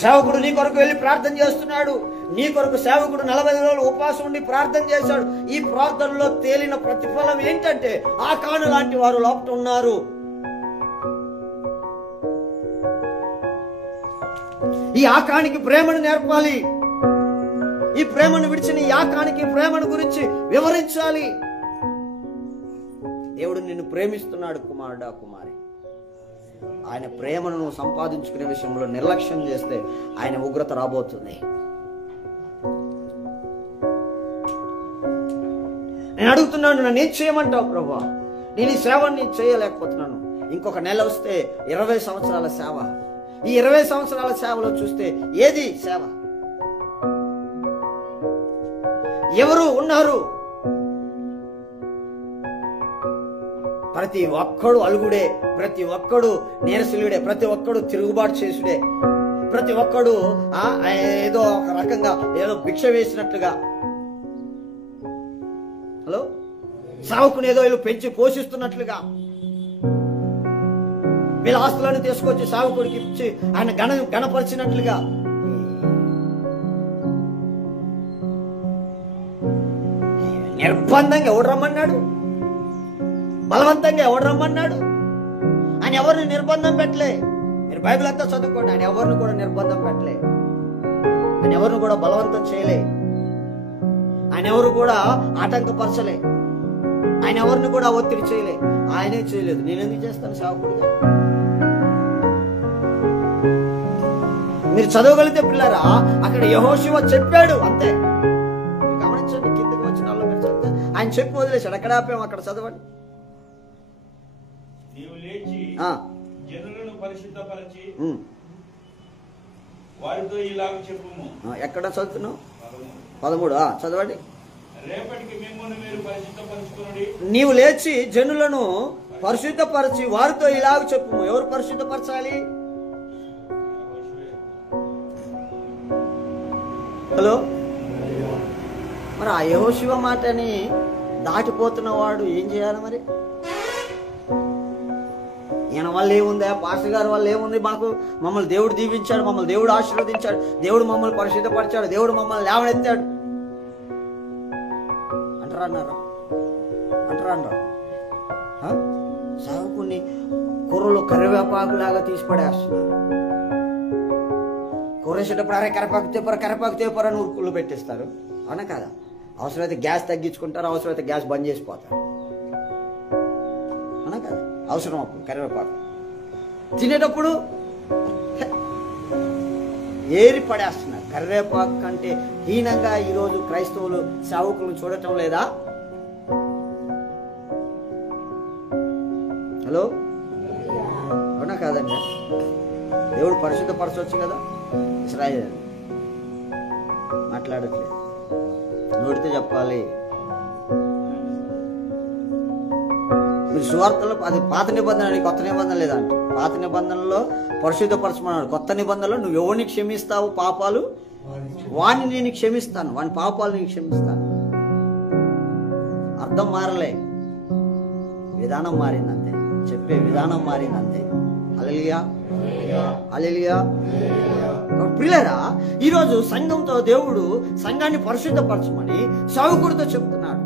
సేవకుడు నీ కొరకు వెళ్ళి ప్రార్థన చేస్తున్నాడు. నీ కొరకు సేవకుడు 40 రోజులు ఉపవాసం ఉండి ప్రార్థన చేశాడు. ఈ ప్రార్థనలో తేలిన ప్రతిఫలం ఏంటంటే ఆ కాను లాంటి వారు లోపల ఉన్నారు. ఈ ఆకానికి ప్రేమను నేర్పాలి. ఈ ప్రేమను విడిచిన ఈ ఆకానికి ప్రేమను గురించి వివరించాలి. దేవుడు నిన్ను ప్రేమిస్తున్నాడు కుమారుడా, కుమారి. ఆయన ప్రేమను నువ్వు సంపాదించుకునే విషయంలో నిర్లక్ష్యం చేస్తే ఆయన ఉగ్రత రాబోతుంది. నేను అడుగుతున్నాను, నన్ను ఏం చేయమంటావు ప్రభువా? నేను ఈ సేవని చేయలేకపోతున్నాను. ఇంకొక నెల వస్తే 20 సంవత్సరాల సేవ. ఈ 20 సంవత్సరాల సేవలో చూస్తే ఏది సేవ? ఎవరు ఉన్నారు? ప్రతి ఒక్కడు అలుగుడే, ప్రతి ఒక్కడు నీరసులుడే, ప్రతి ఒక్కడు తిరుగుబాటు చేసుడే, ప్రతి ఒక్కడు ఏదో ఒక రకంగా ఏదో భిక్ష వేసినట్లుగా. హలో, సావుకుని ఏదో వీళ్ళు పెంచి పోషిస్తున్నట్లుగా వీళ్ళ ఆస్తులను తీసుకొచ్చి సావుకుడికి ఇచ్చి ఆయన గణపరిచినట్లుగా. నిర్బంధంగా ఎవడు రమ్మన్నాడు? బలవంతంగా ఎవడు రమ్మన్నాడు? ఆయన ఎవరిని నిర్బంధం పెట్టలే. మీరు బైబిల్ అంతా చదువుకోండి. ఆయన ఎవరిని కూడా నిర్బంధం పెట్టలే, ఆయన ఎవరిని కూడా బలవంతం చేయలే, ఆయన ఎవరు కూడా ఆటంకపరచలే, ఆయన ఎవరిని కూడా ఒత్తిడి చేయలే. ఆయనే చేయలేదు. నేను ఎందుకు చేస్తాను సేవకుడిగా? మీరు చదవగలిగితే పిల్లరా, అక్కడ యెహోషువ చెప్పాడు అంతే. గమనించండి, కిందకి వచ్చిన వాళ్ళు మీరు చదివితే ఆయన చెప్పి వదిలేశాడు. అక్కడ ఆపాము, అక్కడ చదవండి. నీవు లేచి జనులను పరిశుద్ధపరచి వారితో ఇలాగ చెప్పుము. ఎక్కడ చదువుతున్నావు? 13 చదవండి. రేపటికి మిమ్మల్ని మీరు పరిశుద్ధపరచుకొనుడి. నీవు లేచి జనులను పరిశుద్ధపరచి వారితో ఇలాగ చెప్పుము. ఎవరు పరిశుద్ధపరచాలి? హలో, మరి ఆ యెహోషువ మాటని దాటిపోతున్న వాడు ఏం చేయాలి మరి? ఈయన వల్ల ఏముంది, పాస్టర్ గారి వల్ల ఏముంది, మమ్మల్ని దేవుడు దీవించాడు, మమ్మల్ని దేవుడు ఆశీర్వదించాడు, దేవుడు మమ్మల్ని పరిశుద్ధపరిచాడు, దేవుడు మమ్మల్ని లేవనెత్తాడు అంటారా? సాగుకుని కూరలు కరివేపాకులాగా తీసి పడేస్తున్నారు. కూరేసేటప్పుడు అరే కరివేపాకు తేపరా అని ఉరుకులు పెట్టేస్తారు. అవునా కదా? అవసరమైతే గ్యాస్ తగ్గించుకుంటారు, అవసరమైతే గ్యాస్ బంద్ చేసిపోతారు. అవునా కదా? అవసరం అప్పుడు కరివేపాకు తినేటప్పుడు ఏరి పడేస్తున్నారు. కరివేపాకు కంటే హీనంగా ఈరోజు క్రైస్తవులు సేవకులను చూడటం లేదా? హలో, అవునా కాదండి? దేవుడు పరిశుద్ధపరచవచ్చు కదా. ఇశ్రాయేలు మాట్లాడట్లేదు, నోటితో చెప్పాలి. మీరు సువార్తలో అది పాత నిబంధన, కొత్త నిబంధన లేదంట. పాత నిబంధనలో పరిశుద్ధపరచమన్నాడు, కొత్త నిబంధనలో నువ్వు ఎవరిని క్షమిస్తావు పాపాలు, వాడిని నేను క్షమిస్తాను, వాని పాపాలు నేను క్షమిస్తాను. అర్థం మారలే, విధానం మారిందంతే, చెప్పే విధానం మారిందంతే. హల్లెలూయా, హల్లెలూయా. ప్రియులారా, ఈరోజు సంఘంతో దేవుడు సంఘాన్ని పరిశుద్ధపరచమని సేవకుడితో చెప్తున్నాడు.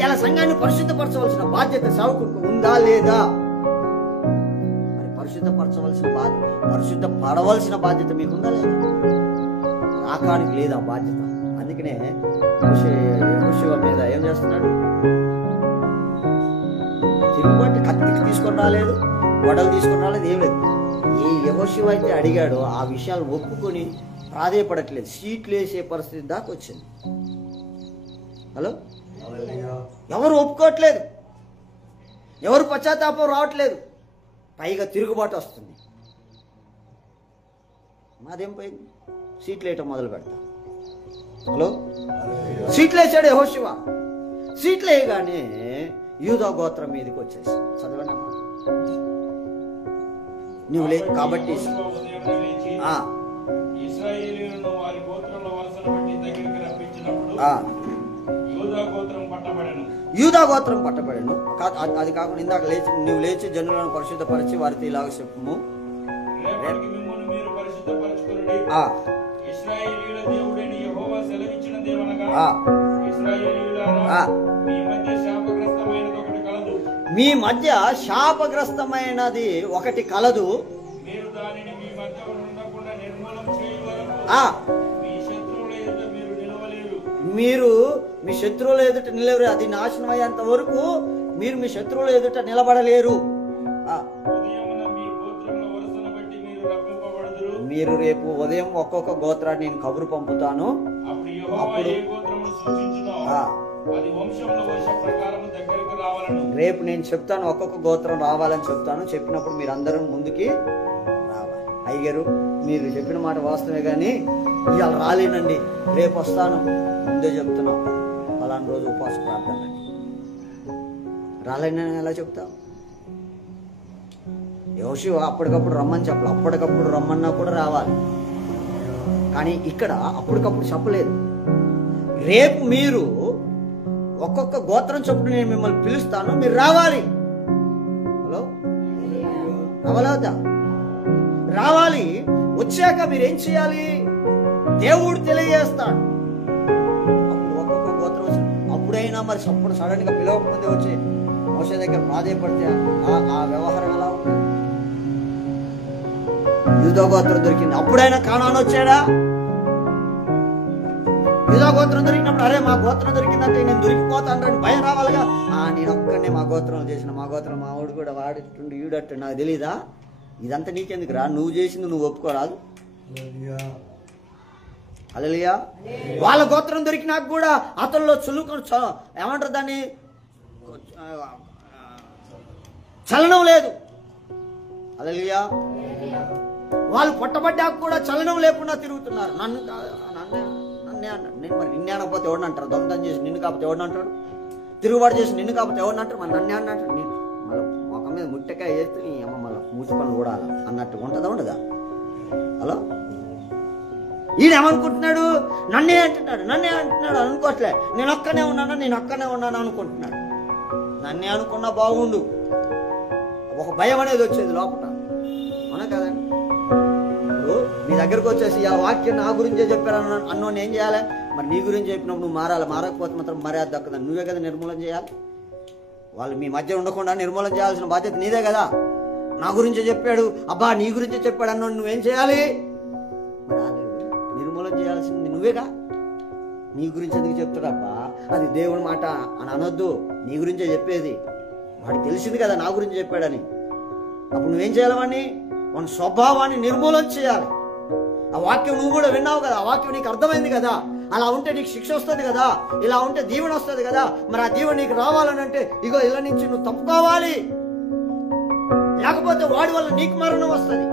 ఇలా సంఘాన్ని పరిశుద్ధపరచవలసిన బాధ్యత సేవకుడికి ఉందా లేదా? మరి పరిశుద్ధ పడవలసిన బాధ్యత మీకుందా లేదా? ఆకానికి లేదా బాధ్యత? అందుకనే యెహోషువ మీద ఏం చేస్తున్నాడు? తిరుగుబట్టి కత్తికి తీసుకొని రాలేదు, గొడవలు తీసుకొని రాలేదు, ఏం లేదు. ఏ యెహోషువ అయితే అడిగాడో ఆ విషయాలు ఒప్పుకొని ప్రాధేయపడట్లేదు, సీట్లు వేసే పరిస్థితి దాకా వచ్చింది. హలో, ఎవరు ఒప్పుకోవట్లేదు, ఎవరు పశ్చాత్తాపం రావట్లేదు, పైగా తిరుగుబాటు వస్తుంది. మాదేం పోయింది? సీట్లు వేయటం మొదలు పెడతా. హలో, సీట్లు వేసాడు యెహోషువ. సీట్లు వేయగానే యూదా గోత్రం మీదకి వచ్చేసి చదవండి అమ్మా. నువ్వు లే కాబట్టి ఇశ్రాయేలీయులను వారి గోత్రంలో వలసను బట్టి దగ్గరికి రప్పించినప్పుడు యూదా గోత్రం పట్టబడెను. అది కాకుండా ఇందాక నువ్వు లేచి జనులను పరిశుద్ధపరిచి వారితో ఇలాగ చెప్పుము. మీ మధ్య శాపగ్రస్తమైనది ఒకటి కలదు, మీరు మీ శత్రువుల ఎదుట నిలవరు. అది నాశనం అయ్యేంత వరకు మీరు మీ శత్రువుల ఎదుట నిలబడలేరు. మీరు రేపు ఉదయం ఒక్కొక్క గోత్రాన్ని నేను కబురు పంపుతాను. రేపు నేను చెప్తాను, ఒక్కొక్క గోత్రం రావాలని చెప్తాను. చెప్పినప్పుడు మీరు అందరూ ముందుకి రావాలి. అయ్యగారు, మీరు చెప్పిన మాట వాస్తవమే, కానీ ఇవాళ రాలేనండి, రేపు వస్తాను ముందే చెప్తున్నాం. ఫలానా రోజు ఉపవాస ప్రార్థన రాలేనని ఎలా చెప్తాం? యెహోషువ అప్పటికప్పుడు రమ్మని చెప్పాలి. అప్పటికప్పుడు రమ్మన్నా కూడా రావాలి. కానీ ఇక్కడ అప్పటికప్పుడు చెప్పలేదు. రేపు మీరు ఒక్కొక్క గోత్రం చొప్పున నేను మిమ్మల్ని పిలుస్తాను, మీరు రావాలి. హలో, రావాలవుతా? రావాలి. వచ్చాక మీరేం చేయాలి? దేవుడు తెలియజేస్తాడు. అప్పుడు ఒక్కొక్క గోత్రం వచ్చి అప్పుడైనా మరి అప్పుడు సడన్ గా పిలవకముందే వచ్చి మోషే దగ్గర ప్రాధేయపడితే ఆ వ్యవహారం ఎలా ఉంటుంది? యూదా గోత్రం దొరికింది. అప్పుడైనా కానాను వచ్చాడా? యూదా గోత్రం దొరికినప్పుడు అరే మా గోత్రం దొరికిందంటే నేను దొరికిపోతాను అని భయం రావాలిగా. నేను ఒక్కడనే మా గోత్రంలో చేసిన, మా గోత్రం మా వాడు కూడా వాడిట్టుండి ఈడట్టు నాకు తెలీదా? ఇదంతా నీకెందుకు రా, నువ్వు చేసింది నువ్వు ఒప్పుకోరాదు. హల్లెలూయా. వాళ్ళ గోత్రం దొరికినాక కూడా అతనిలో ఏమంటారు దాన్ని, చలనం లేదు. హల్లెలూయా. వాళ్ళు పొట్టబడ్డాక కూడా చలనం లేకుండా తిరుగుతున్నారు. నన్ను నేను మరి నిన్నే అనకపోతే ఎవడిని అంటారు? దొంగతనం చేసి నిన్ను కాకపోతే ఎవడిని అంటాడు? తిరుగుబాటు చేసి నిన్ను కాకపోతే ఎవరిని అంటారు? మరి నన్నే అన్నట్టు మళ్ళీ మొఖం మీద ముట్టకాయ వేస్తే నీ అమ్మ మళ్ళీ మూతి పనులు కూడాలి అన్నట్టు ఉంటుందా ఉండదా? హలో, ఈయనేమనుకుంటున్నాడు? నన్నే అంటున్నాడు అనుకోవట్లే. నేను ఒక్కనే ఉన్నాను అనుకుంటున్నాడు. నన్నే అనుకున్నా బాగుండు, ఒక భయం అనేది వచ్చేది లోపల, అవునా కదండి? ఇప్పుడు మీ దగ్గరకు వచ్చేసి ఆ వాక్యం నా గురించే చెప్పారు అన్నోని ఏం చేయాలి? మరి నీ గురించి చెప్పినప్పుడు నువ్వు మారాలి. మారకపోతే మాత్రం మర్యాద దక్కదని నువ్వే కదా నిర్మూలన చేయాలి. వాళ్ళు మీ మధ్య ఉండకుండా నిర్మూలన చేయాల్సిన బాధ్యత నీదే కదా. నా గురించే చెప్పాడు, అబ్బా నీ గురించే చెప్పాడు అన్నోని నువ్వేం చేయాలి? నిర్మూలన చేయాల్సింది నువ్వేగా. నీ గురించి ఎందుకు చెప్తాడబ్బా? అది దేవుడి మాట అని అనొద్దు. నీ గురించే చెప్పేది. వాడికి తెలిసింది కదా నా గురించి చెప్పాడని. అప్పుడు నువ్వేం చేయాలి? వాడి స్వభావాన్ని నిర్మూలన చేయాలి. ఆ వాక్యం నువ్వు కూడా విన్నావు కదా, ఆ వాక్యం నీకు అర్థమైంది కదా. అలా ఉంటే నీకు శిక్ష వస్తుంది కదా, ఇలా ఉంటే దీవెన వస్తుంది కదా. మరి ఆ దీవెన నీకు రావాలని అంటే ఇగో ఇలా నుంచి నువ్వు తప్పుకోవాలి. లేకపోతే వాడి వల్ల నీకు మరణం వస్తుంది.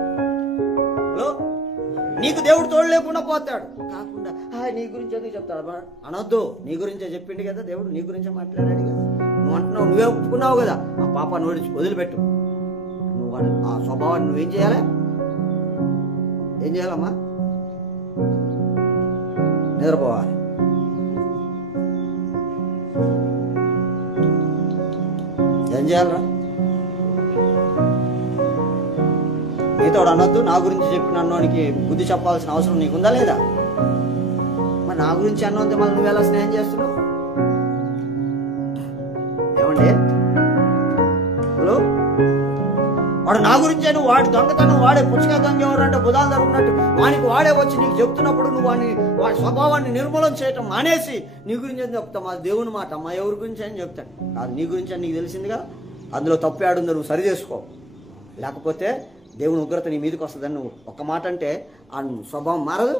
హలో, నీకు దేవుడు తోడు లేకుండా పోతాడు. కాకుండా నీ గురించి ఎందుకు చెప్తాడు అనొద్దు. నీ గురించే చెప్పిండు కదా దేవుడు, నీ గురించే మాట్లాడాడు కదా. నువ్వు అంటున్నావు, నువ్వే ఒప్పుకున్నావు కదా. ఆ పాపాన్ని వదిలిపెట్టు. నువ్వు ఆ స్వభావాన్ని నువ్వేం చేయాలి? ఏం చేయాలమ్మా? నిద్రపోవాలి. ఏం చేయాలరా? నీతో అనొద్దు. నా గురించి చెప్పిన అన్నోనికి బుద్ధి చెప్పాల్సిన అవసరం నీకుందా లేదా? మరి నా గురించి అన్నోంది మళ్ళీ నువ్వు ఎలా స్నేహం చేస్తున్నావు? ఏమండి? హలో, వాడు నా గురించే నువ్వు వాడి దొంగతనం, వాడే పుచ్చగా దొంగ ఎవరంటే బుధాలు జరుగుతున్నట్టు వానికి వాడే వచ్చి నీకు చెప్తున్నప్పుడు నువ్వు వాడి స్వభావాన్ని నిర్మూలన చేయటం మానేసి నీ గురించి అని చెప్తాం. మా దేవుని మాట మా ఎవరి గురించి అని చెప్తాడు. కాదు, నీ గురించి అని నీకు తెలిసిందిగా. అందులో తప్పు ఆడుందో నువ్వు సరి చేసుకో. లేకపోతే దేవుని ఉగ్రత నీ మీదకి వస్తుందని నువ్వు ఒక్క మాట అంటే ఆ స్వభావం మారదు.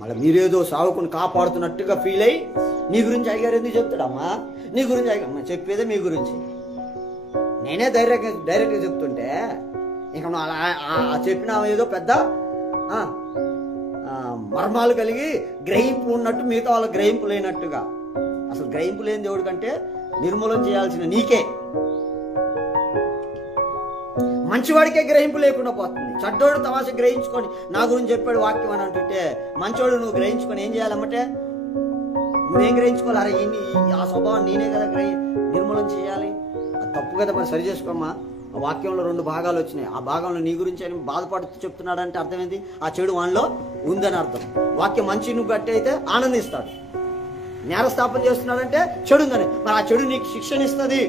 మళ్ళీ మీరేదో సావుకుని కాపాడుతున్నట్టుగా ఫీల్ అయ్యి నీ గురించి అయ్యారు ఎందుకు చెప్తాడమ్మా? నీ గురించి అయ్యా చెప్పేదే మీ గురించి. నేనే డైరెక్ట్గా చెప్తుంటే ఇంకా నువ్వు అలా చెప్పిన ఏదో పెద్ద మర్మాలు కలిగి గ్రహింపు ఉన్నట్టు మిగతా వాళ్ళ గ్రహింపు లేనట్టుగా. అసలు గ్రహింపు లేని దేవుడి కంటే నిర్మూలన చేయాల్సిన నీకే. మంచివాడికే గ్రహింపు లేకుండా పోతుంది. చెడ్డోడు తమాష గ్రహించుకొని నా గురించి చెప్పాడు వాక్యం అని అంటుంటే, మంచోడు నువ్వు గ్రహించుకొని ఏం చేయాలమ్మంటే నువ్వేం గ్రహించుకోవాలి? అరే ఆ స్వభావం నేనే కదా నిర్మూలన చేయాలి. అది తప్పు కదా, మరి సరి చేసుకోమ్మా. ఆ వాక్యంలో 2 భాగాలు వచ్చినాయి. ఆ భాగంలో నీ గురించి అని బాధపడుతూ చెప్తున్నాడంటే అర్థమైంది ఆ చెడు వానిలో ఉందని అర్థం. వాక్యం మంచి నువ్వు బట్టి అయితే ఆనందిస్తాడు. నేరస్థాపన చేస్తున్నాడంటే చెడు ఉందని. మరి ఆ చెడు నీకు శిక్షనిస్తుంది.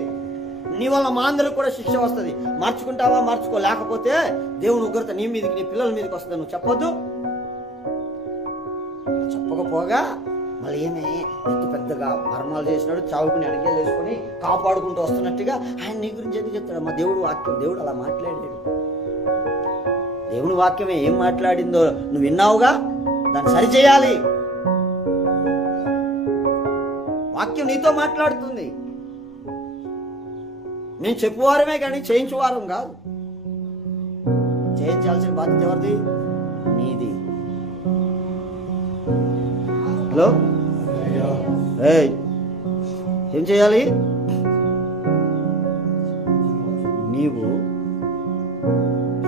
నీ వల్ల మా అందరికి కూడా శిక్ష వస్తుంది. మార్చుకుంటావా? మార్చుకో. లేకపోతే దేవుని ఉగ్రత నీ మీదకి, నీ పిల్లల మీదకి వస్తుంది. నువ్వు చెప్పొద్దు. చెప్పకపోగా మళ్ళీ ఏమే ఎంత పెద్దగా మర్మాలు చేసినాడు, చావుకుని అడిగేలు వేసుకొని కాపాడుకుంటూ వస్తున్నట్టుగా ఆయన నీ గురించి ఎందుకు చెప్తాడు? మా దేవుడు వాక్యం, దేవుడు అలా మాట్లాడాడు. దేవుని వాక్యమే ఏం మాట్లాడిందో నువ్వు విన్నావుగా, దాన్ని సరిచేయాలి. వాక్యం నీతో మాట్లాడుతుంది. నేను చెప్పువారమే కానీ చేయించువారం కాదు. చేయించాల్సిన బాధ్యత ఎవరిది? నీది. హలో, ఏం చేయాలి? నీవు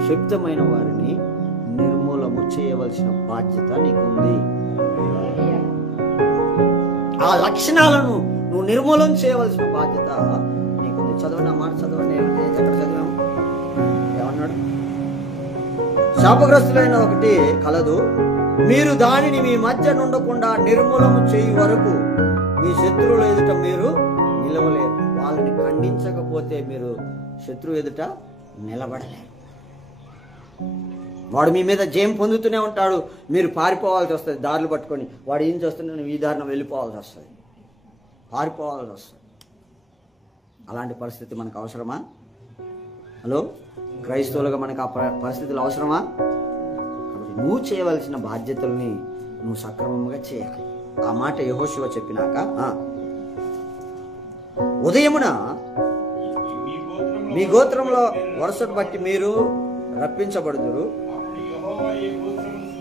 శక్తమైన వారిని నిర్మూలము చేయవలసిన బాధ్యత నీకుంది. ఆ లక్షణాలను నువ్వు నిర్మూలన చేయవలసిన బాధ్యత నీకుంది. చదవండి, ఆ మాట చదవండి. ఎక్కడ చదివాము? ఏమన్నాడు? శాపగ్రస్తులైన ఒకటి కలదు, మీరు దానిని మీ మధ్య నుండకుండా నిర్మూలము చేయి వరకు మీ శత్రువుల ఎదుట మీరు నిలవలేరు. వాళ్ళని ఖండించకపోతే మీరు శత్రువు ఎదుట నిలబడలేరు. వాడు మీ మీద జయం పొందుతూనే ఉంటాడు, మీరు పారిపోవాల్సి వస్తుంది. దారులు పట్టుకొని వాడు ఏం చేస్తుంటే నువ్వు ఈ దారిన వెళ్ళిపోవాల్సి వస్తుంది, పారిపోవాల్సి వస్తుంది. అలాంటి పరిస్థితి మనకు అవసరమా? హలో, క్రైస్తవులుగా మనకు ఆ పరిస్థితులు అవసరమా? కాబట్టి నువ్వు చేయవలసిన బాధ్యతల్ని నువ్వు సక్రమంగా చేయాలి. ఆ మాట యెహోషువ చెప్పినాక ఉదయమున మీ గోత్రంలో వరుసను బట్టి మీరు రప్పించబడుదురు.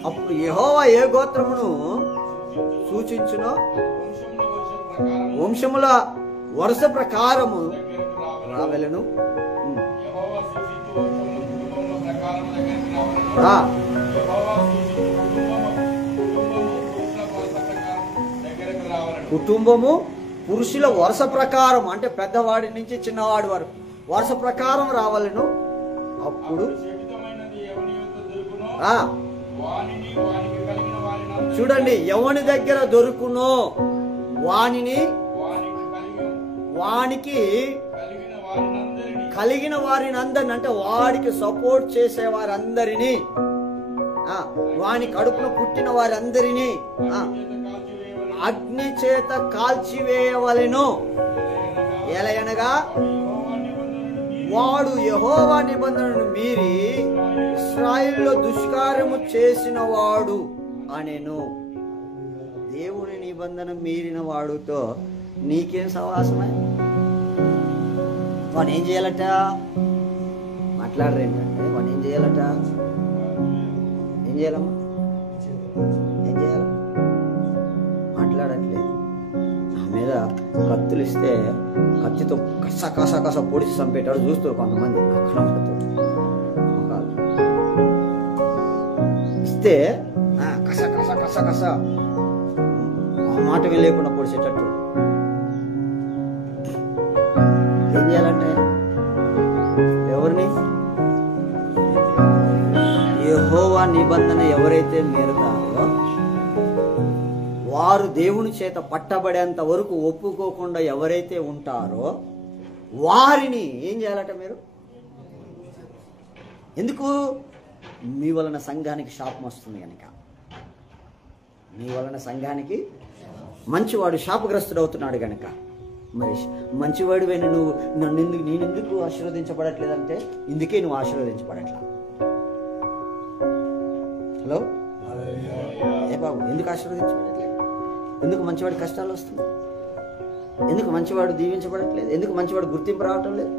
అప్పుడు యెహోవా ఏ గోత్రమును సూచించునో వంశముల వరుస ప్రకారము రావెలను. కుటుంబము పురుషుల వరుస ప్రకారం, అంటే పెద్దవాడి నుంచి చిన్నవాడి వరకు వరుస ప్రకారం రావాలను. అప్పుడు చూడండి, ఎవని దగ్గర దొరుకునో వానికి కలిగిన వారిని అందరిని, అంటే వాడికి సపోర్ట్ చేసే వారందరినీ, వాని కడుపున పుట్టిన వారందరినీ అగ్ని చేత కాల్చివేయవలెను. ఎలయనగా వాడు యెహోవా నిబంధనను మీరి ఇశ్రాయేలులో దుష్కార్యము చేసిన వాడు అనెను. దేవుని నిబంధన మీరిన వాడుతో నీకేం సవాసమే? వాడు ఏం చేయాలట? మాట్లాడరేంటంటే వాడు ఏం చేయాలట? ఏం చేయాలమ్మా? ఏం చేయాలి? మాట్లాడట్లేదు. నా మీద కత్తులు ఇస్తే కత్తితో కస కస కస పొడిచి చంపేటాడు చూస్తారు కొంతమంది. ఇస్తే కస కస కస కస ఆ మాట లేకుండా పొడిచేటట్టు. ఏం చేయాలంటే ఎవరిని? యెహోవా నిబంధన ఎవరైతే మీరుతారో వారు దేవుని చేత పట్టబడేంత వరకు ఒప్పుకోకుండా ఎవరైతే ఉంటారో వారిని ఏం చేయాలట మీరు? ఎందుకు? మీ వలన సంఘానికి శాపం వస్తుంది కనుక. మీ వలన సంఘానికి మంచివాడు శాపగ్రస్తుడు అవుతున్నాడు కనుక. మరి మంచివాడివైన నువ్వు నేనెందుకు ఆశీర్వదించబడట్లేదంటే ఇందుకే నువ్వు ఆశీర్వదించబడట్లా. హలో ఏ బాబు, ఎందుకు ఆశీర్వదించబడట్లేదు? ఎందుకు మంచివాడి కష్టాలు వస్తుంది? ఎందుకు మంచివాడు దీవించబడట్లేదు? ఎందుకు మంచివాడు గుర్తింపు రావటం లేదు?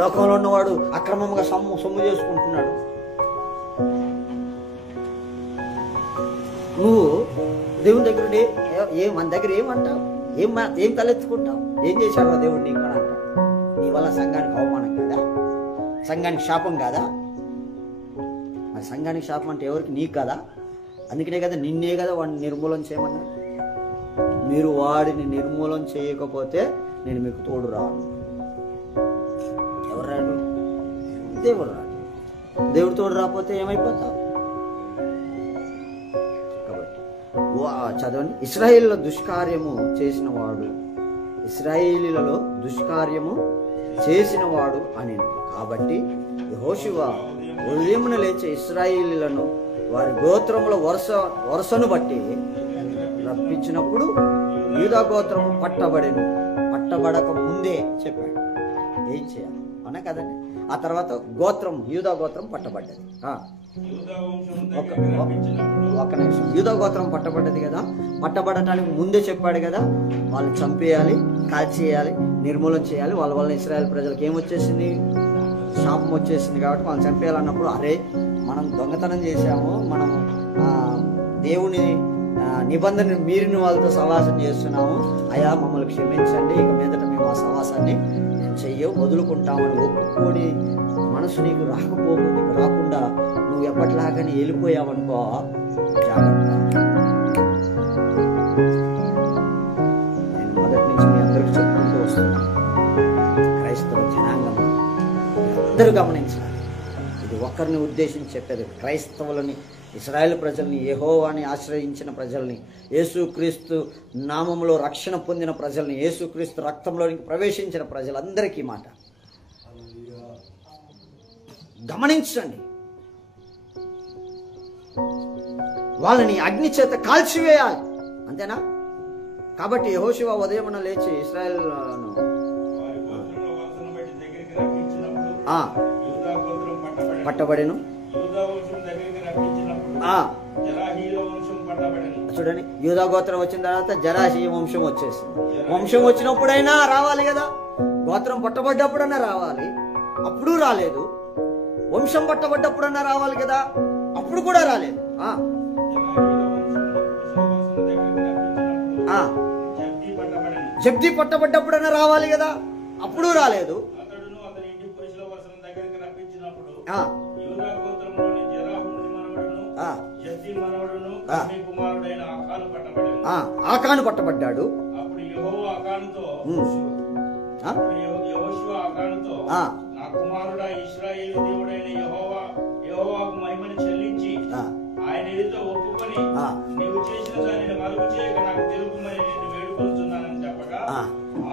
లోకంలో ఉన్నవాడు అక్రమంగా సొమ్ము చేసుకుంటున్నాడు. నువ్వు దేవుని దగ్గర మన దగ్గర ఏమంటావు? ఏం తలెత్తుకుంటావు? ఏం చేశాడు దేవుడు నీకు అని అంటావు. నీ వల్ల సంఘానికి అవమానం కాదా? సంఘానికి శాపం కాదా? మరి సంఘానికి శాపం అంటే ఎవరికి? నీకు కదా. అందుకనే కదా నిన్నే కదా వాడిని నిర్మూలన చేయమన్నా. మీరు వాడిని నిర్మూలన చేయకపోతే నేను మీకు తోడు రాను. ఎవరు రాడు? దేవుడు రాడు. దేవుడు తోడు రాకపోతే ఏమైపోతావు? కాబట్టి చదవండి. ఇశ్రాయేలులో దుష్కార్యము చేసిన వాడు, ఇశ్రాయేలీలలో దుష్కార్యము చేసిన వాడు అని. కాబట్టి యెహోషువ ఉదయమున లేచి ఇశ్రాయేలీలను వారి గోత్రముల వరుసను బట్టి రప్పించినప్పుడు యూదా గోత్రము పట్టబడక ముందే చెప్పాడు ఏం చేయాలి అన్నా కదండి. ఆ తర్వాత యూదా గోత్రం పట్టబడ్డది. ఒక్క నిమిషం. యూదా గోత్రం పట్టబడ్డది కదా, పట్టబడటానికి ముందే చెప్పాడు కదా, వాళ్ళు చంపేయాలి, కాల్చేయాలి, నిర్మూలన చేయాలి. వాళ్ళ వల్ల ఇశ్రాయేల్ ప్రజలకు ఏమొచ్చేసింది? శాపం వచ్చేసింది. కాబట్టి వాళ్ళు చంపేయాలన్నప్పుడు అరే మనం దొంగతనం చేశాము, మనం దేవుని నిబంధన మీరిన వాళ్ళతో సహవాసం చేస్తున్నాము, అయ్యా మమ్మల్ని క్షమించండి, ఇక మీదట మేము ఆ సహవాసాన్ని వదులుకుంటామని ఒప్పుకొని మనసు నీకు రాకుండా నువ్వు ఎప్పటిలాగానే వెళ్ళిపోయావనుకో జాగ్రత్త. నేను మొదటి నుంచి మీ అందరికీ చెప్పుకుంటూ వస్తున్నాను, క్రైస్తవ జనాంగం అందరూ గమనించాలి. ఇది ఒకరిని ఉద్దేశించి చెప్పేది, క్రైస్తవులని, ఇశ్రాయేలు ప్రజల్ని, యెహోవాని ఆశ్రయించిన ప్రజల్ని, యేసుక్రీస్తు నామములో రక్షణ పొందిన ప్రజల్ని, యేసుక్రీస్తు రక్తంలోనికి ప్రవేశించిన ప్రజలందరికీ మాట గమనించండి. వాళ్ళని అగ్ని చేత కాల్చివేయాలి, అంతేనా? కాబట్టి యెహోషువ ఉదయమున లేచి ఇశ్రాయేలును వారి గోత్రంలో వలసను బట్టి దగ్గరికి రప్పించినప్పుడు ఆ యూదా గోత్రం పట్టబడెను. పట్టబడెను. యూదా వంశం దగ్గరికి రప్పించినప్పుడు ఆ జరాహీల వంశం పట్టబడెను. చూడండి, యూదా గోత్రం వచ్చిన తర్వాత జరాషీ వంశం వచ్చేసింది. వంశం వచ్చినప్పుడైనా రావాలి కదా, గోత్రం పట్టబడ్డప్పుడైనా రావాలి, అప్పుడు రాలేదు. వంశం పట్టబడ్డప్పుడైనా రావాలి కదా, అప్పుడు కూడా రాలేదు. జబ్ది పట్టబడ్డప్పుడైనా రావాలి కదా, అప్పుడు రాలేదు. అతడును అతని ఇంటి పురుషుల వలసను దగ్గరికి రప్పించినప్పుడు ఆ, యూదా గోత్రంలోని జరాహుని మనవడును ఆ, జబ్ది మనవడును కర్మీ కుమారుడైన ఆకాను పట్టబడెను. ఆ, ఆకాను పట్టబడ్డాడు. అప్పుడు యెహోవా ఆకానుతో ఆ, యెహోషువ ఆకానుతో, ఆ, నా కుమారుడా ఇశ్రాయేలు దేవుడైన యెహోవాకు మహిమను చెల్లించి ఆ, ఆయన ఎదుట ఒప్పుకొని ఆ. నీవు చేసిన దానిని మరుగు చేయక నాకు తెలుపుమని నేను వేడుకొనుచున్నానని చెప్పగా, ఆ.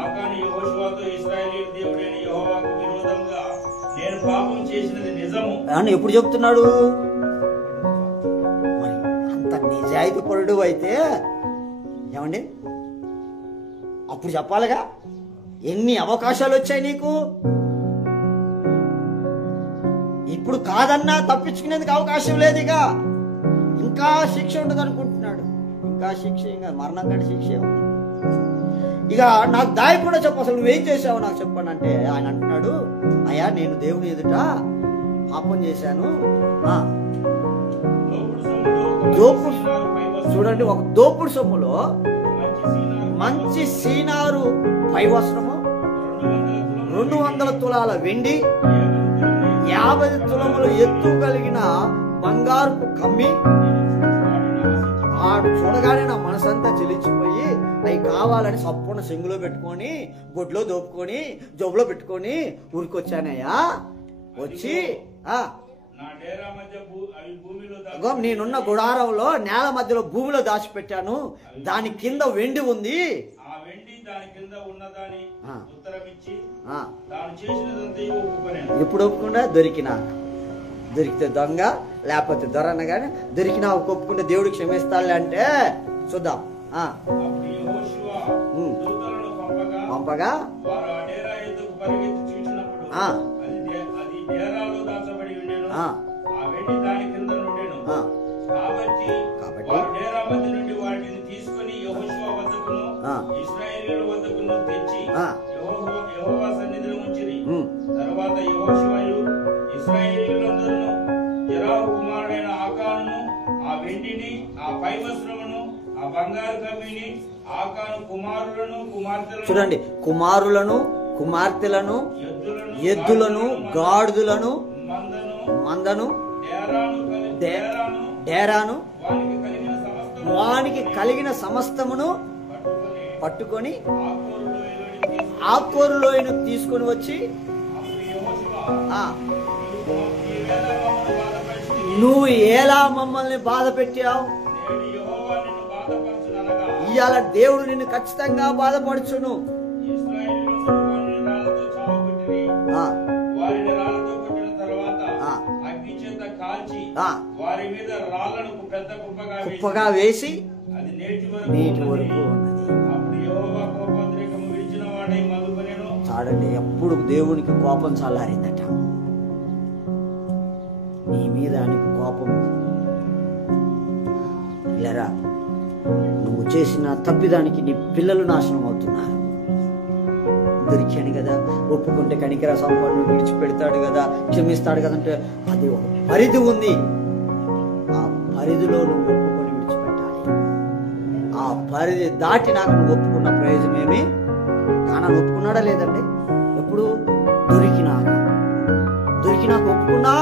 ఆకాను యెహోషువతో, ఇశ్రాయేలు దేవుడైన యెహోవాకు విరోధంగా నేను పాపం చేసినది నిజము అని ఎప్పుడు చెప్తున్నాడు? మరి అంత నిజాయితీ పరుడు అయితే ఏమండి అప్పుడు చెప్పాలిగా. ఎన్ని అవకాశాలు వచ్చాయి నీకు, ఇప్పుడు కాదన్నా తప్పించుకునేందుకు అవకాశం లేదు. ఇక ఇంకా శిక్ష ఉండదు అనుకుంటున్నాడు. ఇంకా శిక్ష, ఇంకా మరణం కంటే శిక్ష ఉంది. ఇక నాకు దాయి కూడా చెప్పు, అసలు నువ్వేం చేసావు నాకు చెప్పండి అంటే ఆయన అంటున్నాడు, అయ్యా నేను దేవుని ఎదుట పాపం చేశాను. దోపుడు చూడండి, ఒక దోపుడు సొమ్ములో మంచి సీనారు పై వస్త్రము, 200 తులాల వెండి, 50 తులములు ఎత్తు కలిగిన బంగారుపు కమ్మి, ఆడు చూడగానే నా మనసంతా చెలించిపోయి అవి కావాలని సప్పున సెంగులో పెట్టుకొని, గొడ్లో దోపుకొని, జోబులో పెట్టుకొని ఊరికొచ్చానయ్యా. వచ్చి నా డేరా మధ్య అవి భూమిలో అగో నేనున్న గుడారంలో నేల మధ్యలో భూమిలో దాచిపెట్టాను, దాని కింద వెండి ఉంది. ఆ వెండి దాని కింద ఉన్నదాని ఆ. ఉత్తరమిచ్చి ఆ, తాను చేసినదంతా ఒప్పుకొనేను. ఎప్పుడు ఒప్పుకుండా దొరికినా, దొరికితే దొంగ లేకపోతే దొరన్న కానీ దొరికినా ఒప్పుకుంటే దేవుడు క్షమిస్తాడులే అంటే చూద్దాం. అప్పుడు యెహోషువ దూతలను పంపగా వారు ఆ డేరా ఎద్దుకు పరిగెత్తి చూసినప్పుడు అది డేరాలో దాచబడి ఉండెను. ఆ వెండి దాని కింద నుండెను. కాబట్టి వారు డేరా మధ్య నుండి వాటిని తీసుకొని యెహోషువ వద్దకును ఇశ్రాయేలీయుల వద్దకును తెచ్చి యెహోవా సన్నిధిలో ఉంచిరి. తరువాత యెహోషువయు ఇశ్రాయేలీయులందరూ జరాహు కుమారుడైన ఆకానును, ఆ వెండిని, ఆ పై వస్త్రమును, ఆ బంగారు కమ్మిని, ఆకాను కుమారులను కుమార్తెలను, చూడండి, కుమారులను కుమార్తెలను, ఎద్దులను, గాడిదలను, మందను, డేరాను, వానికి కలిగిన సమస్తమును పట్టుకొని ఆకోరులోయను తీసుకొని వచ్చి, నువ్వు ఎలా మమ్మల్ని బాధ పెట్టావు, ఇవాళ దేవుడు నిన్ను ఖచ్చితంగా బాధపడుచును. వారిని రాళ్లతో కొట్టిన తర్వాత అగ్ని చేత కాల్చి వారి మీద రాళ్లను పెద్ద కుప్పగా వేసి అది నేటి వరకు ఉన్నది. అప్పుడు యెహోవా కోపోద్రేకము విడిచిన వాడై మలుకొనెను. చాడండి, ఎప్పుడు దేవునికి కోపం చల్లారిందట. నీ మీద ఆయనకు కోపం లేరా, నువ్వు చేసిన తప్పిదానికి నీ పిల్లలు నాశనం అవుతున్నారు. దొరికాను కదా, ఒప్పుకుంటే కనికర సంపన్ను విడిచిపెడతాడు కదా, క్షమిస్తాడు కదంటే అది ఒక పరిధి ఉంది. ఆ పరిధిలో నువ్వు ఒప్పుకొని విడిచిపెట్టాలి. ఆ పరిధి దాటి నాకు నువ్వు ఒప్పుకున్న ప్రయోజనం ఏమి? కానా ఒప్పుకున్నాడా లేదండి? ఎప్పుడు దొరికినాక ఒప్పుకున్నా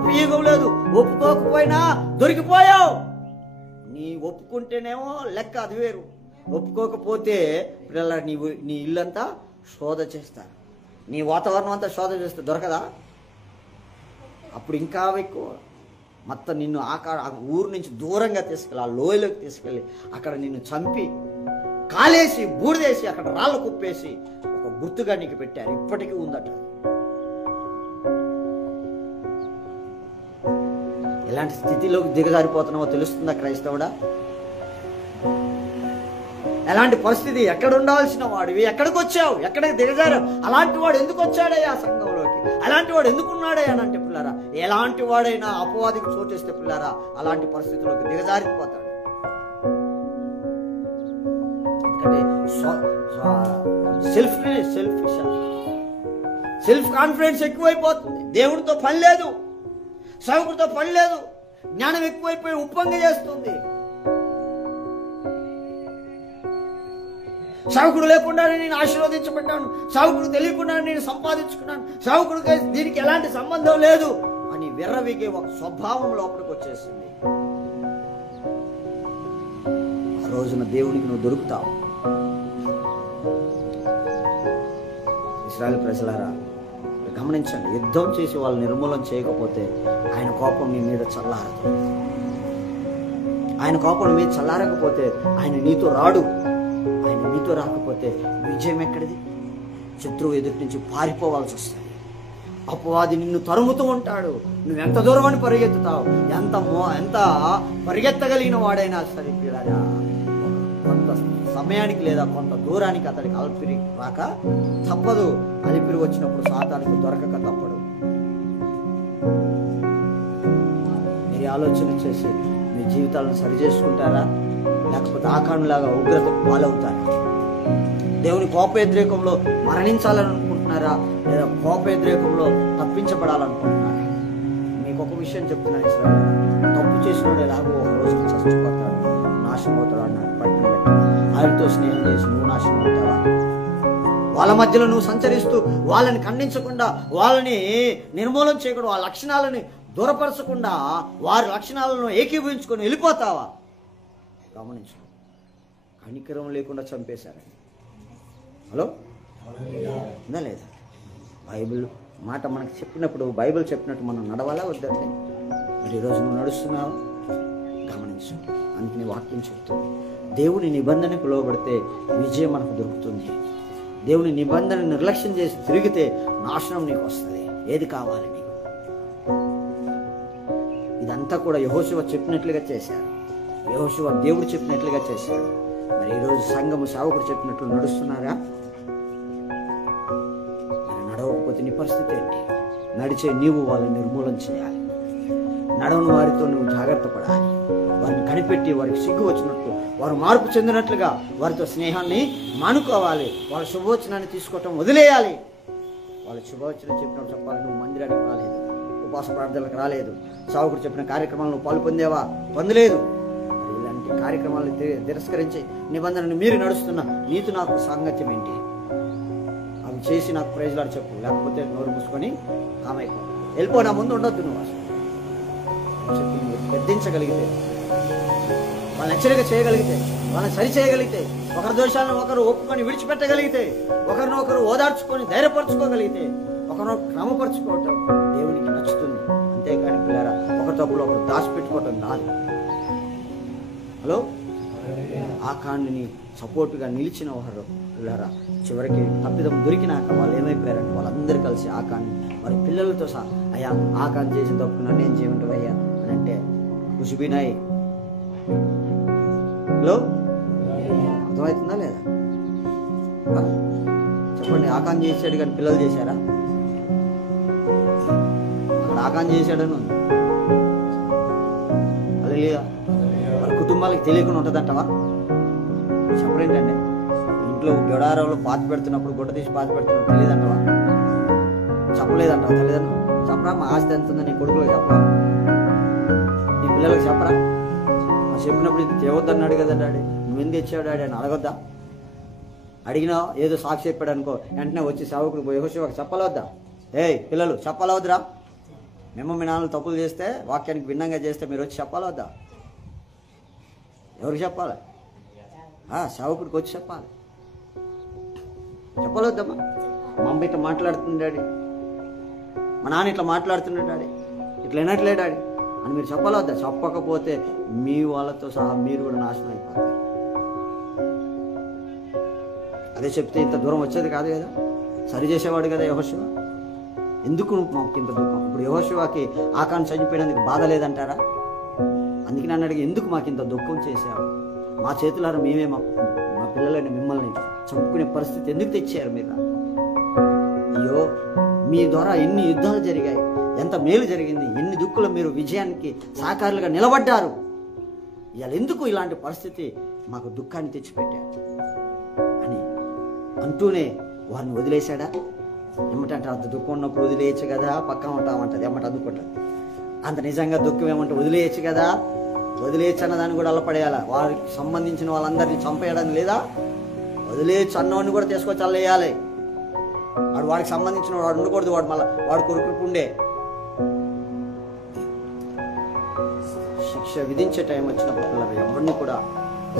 ఉపయోగం లేదు, ఒప్పుకోకపోయినా దొరికిపోయావు. నీ ఒప్పుకుంటేనేమో లెక్క అది వేరు, ఒప్పుకోకపోతే పిల్లల నీ ఇల్లంతా శోధ చేస్తారు, నీ వాతావరణం అంతా శోధ చేస్తే దొరకదా? అప్పుడు ఇంకా ఎక్కువ మొత్తం నిన్ను ఆ ఊరు నుంచి దూరంగా తీసుకెళ్ళి, ఆ లోయలోకి తీసుకెళ్ళి అక్కడ నిన్ను చంపి కాలేసి బూడిదేసి అక్కడ రాళ్ళు కుప్పేసి ఒక గుర్తుగా నీకు పెట్టారు. ఇప్పటికీ ఉందట. ఎలాంటి స్థితిలోకి దిగజారిపోతున్నావో తెలుస్తుందా క్రైస్తవుడా? ఎలాంటి పరిస్థితి, ఎక్కడ ఉండాల్సిన వాడివి ఎక్కడికి వచ్చావు, ఎక్కడికి దిగజారావు? అలాంటి వాడు ఎందుకు వచ్చాడయ్యా సంఘంలోకి? అలాంటి వాడు ఎందుకున్నాడయ్యా అని అంటే పిల్లారా, ఎలాంటి వాడైనా అపవాదికి చోటేస్తే పిల్లారా అలాంటి పరిస్థితుల్లోకి దిగజారిపోతాడు. ఎందుకంటే సెల్ఫ్ కాన్ఫిడెన్స్ ఎక్కువైపోతుంది. దేవుడితో పని లేదు, సేవకుడితో పని లేదు, జ్ఞానం ఎక్కువైపోయి ఉప్పొంగి చేస్తుంది. సేవకుడు లేకుండానే నేను ఆశీర్వదించబడ్డాను, సేవకుడు తెలియకుండానే నేను సంపాదించుకున్నాను, సేవకుడికి దీనికి ఎలాంటి సంబంధం లేదు అని విర్రవిగే ఒక స్వభావం లోపలికి వచ్చేసింది. ఆ రోజున దేవునికి నువ్వు దొరుకుతావు. ఇశ్రాయేలు ప్రజలారా గమనించండి, యుద్ధం చేసి వాళ్ళు నిర్మూలన చేయకపోతే ఆయన కోపం మీ మీద చల్లారదు. ఆయన కోపం మీద చల్లారకపోతే ఆయన నీతో రాడు. ఆయన నీతో రాకపోతే విజయం ఎక్కడిది? శత్రువు ఎదుటి నుంచి పారిపోవాల్సి వస్తుంది. అపవాది నిన్ను తరుముతూ ఉంటాడు. నువ్వు ఎంత దూరం అని పరిగెత్తుతావు, ఎంత పరిగెత్తగలిగిన వాడైనా సరే పిల్లరా, కొంత సమయానికి లేదా కొంత దూరానికి అతడికి అలిపిరి రాక తప్పదు. అలిపిరి వచ్చినప్పుడు సాతానికి దొరకక తప్పడు. మీరు ఆలోచన చేసి మీ జీవితాలను సరిచేసుకుంటారా, లేకపోతే ఆకానులాగా ఉగ్రతకు పాలవుతారా? దేవుని కోపేద్రేకంలో మరణించాలని అనుకుంటున్నారా, లేదా కోపేద్రేకంలో తప్పించబడాలనుకుంటున్నారా? మీకు ఒక విషయం చెప్తున్నాను ఇశ్రాయేలు, తప్పు చేసినోడు ఎలాగో ఒక రోజు చచ్చిపోతాడు, నాశనం అవుతాడు అన్నాడు. పట్టిన పెట్టి ఆయనతో స్నేహం చేసి నువ్వు నాశనం అవుతావా? వాళ్ళ మధ్యలో నువ్వు సంచరిస్తూ వాళ్ళని ఖండించకుండా, వాళ్ళని నిర్మూలన చేయకుండా, వాళ్ళ లక్షణాలని దూరపరచకుండా వారి లక్షణాలను ఏకీభవించుకొని వెళ్ళిపోతావా? గమనించు. కనికరం లేకుండా చంపేశారండి. హలో, ఉందా లేదా? బైబిల్ మాట మనకు చెప్పినప్పుడు, బైబిల్ చెప్పినట్టు మనం నడవాలా వద్దండి? మరి ఈరోజు నువ్వు నడుస్తున్నావా? గమనించు. అందుకని వాక్యం చెప్తుంది, దేవుని నిబంధనకు లోబడితే విజయం మనకు దొరుకుతుంది. దేవుని నిబంధన నిర్లక్ష్యం చేసి తిరిగితే నాశనం నీకు వస్తుంది. ఏది కావాలి నీకు? ఇదంతా కూడా యెహోషువ చెప్పినట్లుగా చేశారు. యెహోషువ దేవుడు చెప్పినట్లుగా చేశారు. మరి ఈరోజు సంఘము సేవకుడు చెప్పినట్లు నడుస్తున్నారా? మరి నడవకపోతే నీ పరిస్థితి ఏంటి? నడిచే నీవు వాళ్ళని నిర్మూలన చేయాలి. నడవని వారితో నువ్వు జాగ్రత్త పడాలి. వారిని కనిపెట్టి వారికి సిగ్గు వచ్చినట్లు, వారు మార్పు చెందినట్లుగా వారితో స్నేహాన్ని మానుకోవాలి. వాళ్ళ శుభవచనాన్ని తీసుకోవటం వదిలేయాలి. వాళ్ళ శుభవచనం చెప్పినప్పుడు చెప్పాలి, నువ్వు మందిరానికి రాలేదు, ఉపవాస ప్రార్థనలకు రాలేదు, సేవకుడు చెప్పిన కార్యక్రమాలను పాలు పొందేవా? పొందలేదు. మరి ఇలాంటి కార్యక్రమాలను తిరస్కరించి నిబంధనను మీరు నడుస్తున్న నీతో నాకు సాంగత్యం ఏంటి? అవి చేసి నాకు ప్రైజ్లాడు చెప్పు, లేకపోతే నోరు మూసుకొని ఆమె వెళ్ళిపో, నా ముందు ఉండొద్దు. నువ్వు అసలు చెప్పి గద్దించగలిగితే, వాళ్ళని హెచ్చరిక చేయగలిగితే, వాళ్ళని సరి చేయగలిగితే, ఒకరి దోషాలను ఒకరు ఒప్పుకొని విడిచిపెట్టగలిగితే, ఒకరిని ఒకరు ఓదార్చుకొని ధైర్యపరచుకోగలిగితే, ఒకరినొకరు క్రమపరచుకోవటం దేవునికి నచ్చుతుంది. అంతేకాని పిల్లారా ఒక తప్పులో ఒకరు దాచిపెట్టుకోవటం కాదు. హలో, ఆకాన్ని సపోర్టుగా నిలిచిన వారు పిల్లారా చివరికి తప్పిదం దొరికినాక వాళ్ళు ఏమైపోయారంటే వాళ్ళందరూ కలిసి ఆకాన్ని వారి పిల్లలతో సహా, అయ్యా ఆకాన్ చేసిన తప్పు నన్ను ఏం చేయమంటావు అయ్యా అని అంటే ఖుషిబినాయి. హలో, అర్థమవుతుందా లేదా? చెప్పండి, ఆకాన్ చేశాడు కానీ పిల్లలు చేశారా? అక్కడ ఆకాన్ చేశాడని ఉంది. హల్లెలూయా. వాళ్ళ కుటుంబాలకు తెలియకుండా ఉంటుందంటవా? చెప్పలేంటండి. ఇంట్లో గొడారంలో పాతి పెడుతున్నప్పుడు, గుడ్డ తీసి పాతి పెడుతున్నప్పుడు తెలియదంటవా? చెప్పలేదంటవా? తెలియదంట. చెప్పరా? మా ఆస్తి ఎంత ఉందో నీ కొడుకులకు చెప్పరా? నీ పిల్లలకు చెప్పరా? చెప్పినప్పుడు ఇది తేవద్దన్నాడు కదా డాడీ, నువ్వెందుకు తెచ్చావు డాడీ అని అడగొద్దా? అడిగినా ఏదో సాక్షి చెప్పాడు అనుకో, వెంటనే వచ్చి సేవకుడు యెహోషువకు చెప్పాలా వద్దా? ఏయ్ పిల్లలు చెప్పాలా వద్దురా? మేము మీ నాన్నలు తప్పులు చేస్తే, వాక్యానికి భిన్నంగా చేస్తే మీరు వచ్చి చెప్పాలా వద్దా? ఎవరికి చెప్పాలి? సేవకుడికి వచ్చి చెప్పాలి. చెప్పాలా వద్దమ్మా? మా అమ్మ ఇట్లా మాట్లాడుతుంది డాడీ, మా నాన్న ఇట్లా మాట్లాడుతున్నాడు డాడీ, ఇట్లా వినట్లే డాడీ అని మీరు చెప్పాలా వద్దా? చెప్పకపోతే మీ వాళ్ళతో సహా మీరు కూడా నాశనం అయిపోతారు. అదే చెప్తే ఇంత దూరం వచ్చేది కాదు కదా, సరి చేసేవాడు కదా యెహోషువ. ఎందుకు మాకు ఇంత దుఃఖం? ఇప్పుడు యెహోషువకి ఆకాన్ చనిపోయినందుకు బాధ లేదంటారా? అందుకే నన్ను అడిగి ఎందుకు మాకు ఇంత దుఃఖం చేశారు? మా చేతులారా మేమే మా పిల్లలని మిమ్మల్ని చంపుకునే పరిస్థితి ఎందుకు తెచ్చారు మీరు? అయ్యో, మీ ద్వారా ఎన్ని యుద్ధాలు జరిగాయి, ఎంత మేలు జరిగింది, ఎన్ని దుఃఖులు మీరు విజయానికి సహకారులుగా నిలబడ్డారు. ఇవాళ ఎందుకు ఇలాంటి పరిస్థితి మాకు దుఃఖాన్ని తెచ్చిపెట్టారు అని అంటూనే వారిని వదిలేశాడా? ఏమంటే అంత దుఃఖం ఉన్నప్పుడు వదిలేయచ్చు కదా, పక్కన ఉంటామంటది ఏమంటే అందుకుంటుంది. అంత నిజంగా దుఃఖం ఏమంటే వదిలేయచ్చు కదా, వదిలేయచ్చు అన్నదాన్ని కూడా అల్లపడేయాలా? వారికి సంబంధించిన వాళ్ళందరినీ చంపేయడం లేదా? వదిలేయచ్చు అన్నవాడిని కూడా తీసుకొచ్చి అల్లేయాలి. వాడికి సంబంధించిన వాడు ఉండకూడదు, వాడు మళ్ళీ వాడు కొరుకుండే శిక్ష విధించే టైం వచ్చినప్పుడు పిల్లలు ఎవరిని కూడా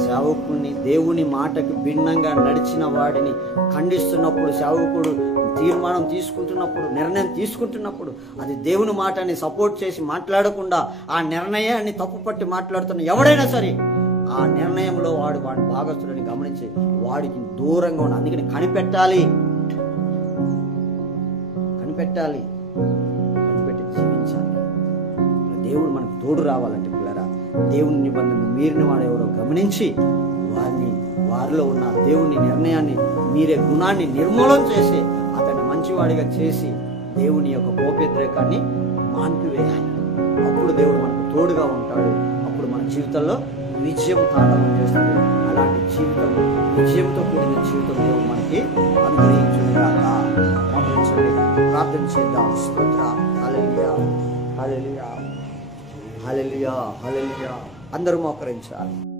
సేవకుడిని దేవుని మాటకి భిన్నంగా నడిచిన వాడిని ఖండిస్తున్నప్పుడు, సేవకుడు తీర్మానం తీసుకుంటున్నప్పుడు, నిర్ణయం తీసుకుంటున్నప్పుడు అది దేవుని మాటని సపోర్ట్ చేసి మాట్లాడకుండా ఆ నిర్ణయాన్ని తప్పుపట్టి మాట్లాడుతున్న ఎవడైనా సరే ఆ నిర్ణయంలో వాడి భాగస్తులని గమనించి వాడికి దూరంగా ఉండాలి. అందుకని కనిపెట్టి జీవించాలి. దేవుడు మనకు తోడు రావాలంటే పిల్లరా, దేవుని నిబంధన మీరిన వాడు ఎవరో గమనించి వారిలో ఉన్న దేవుని నిర్ణయాన్ని, మీరే గుణాన్ని నిర్మూలన చేసి అతన్ని మంచివాడిగా చేసి దేవుని యొక్క కోపేద్రేకాన్ని మాన్పివేయాలి. అప్పుడు దేవుడు మనకు తోడుగా ఉంటాడు. అప్పుడు మన జీవితంలో విజయం తాండవం చేస్తుంది. అలాంటి జీవితం, విజయంతో కూడిన జీవితం దేవుడు మనకి అనుగ్రహించుగాక. ప్రార్థన చేద్దాం. స్తోత్రం. హల్లెలూయా, హల్లెలూయా, హల్లెలూయా, హల్లెలూయా. అందరూ మోకరించాలి.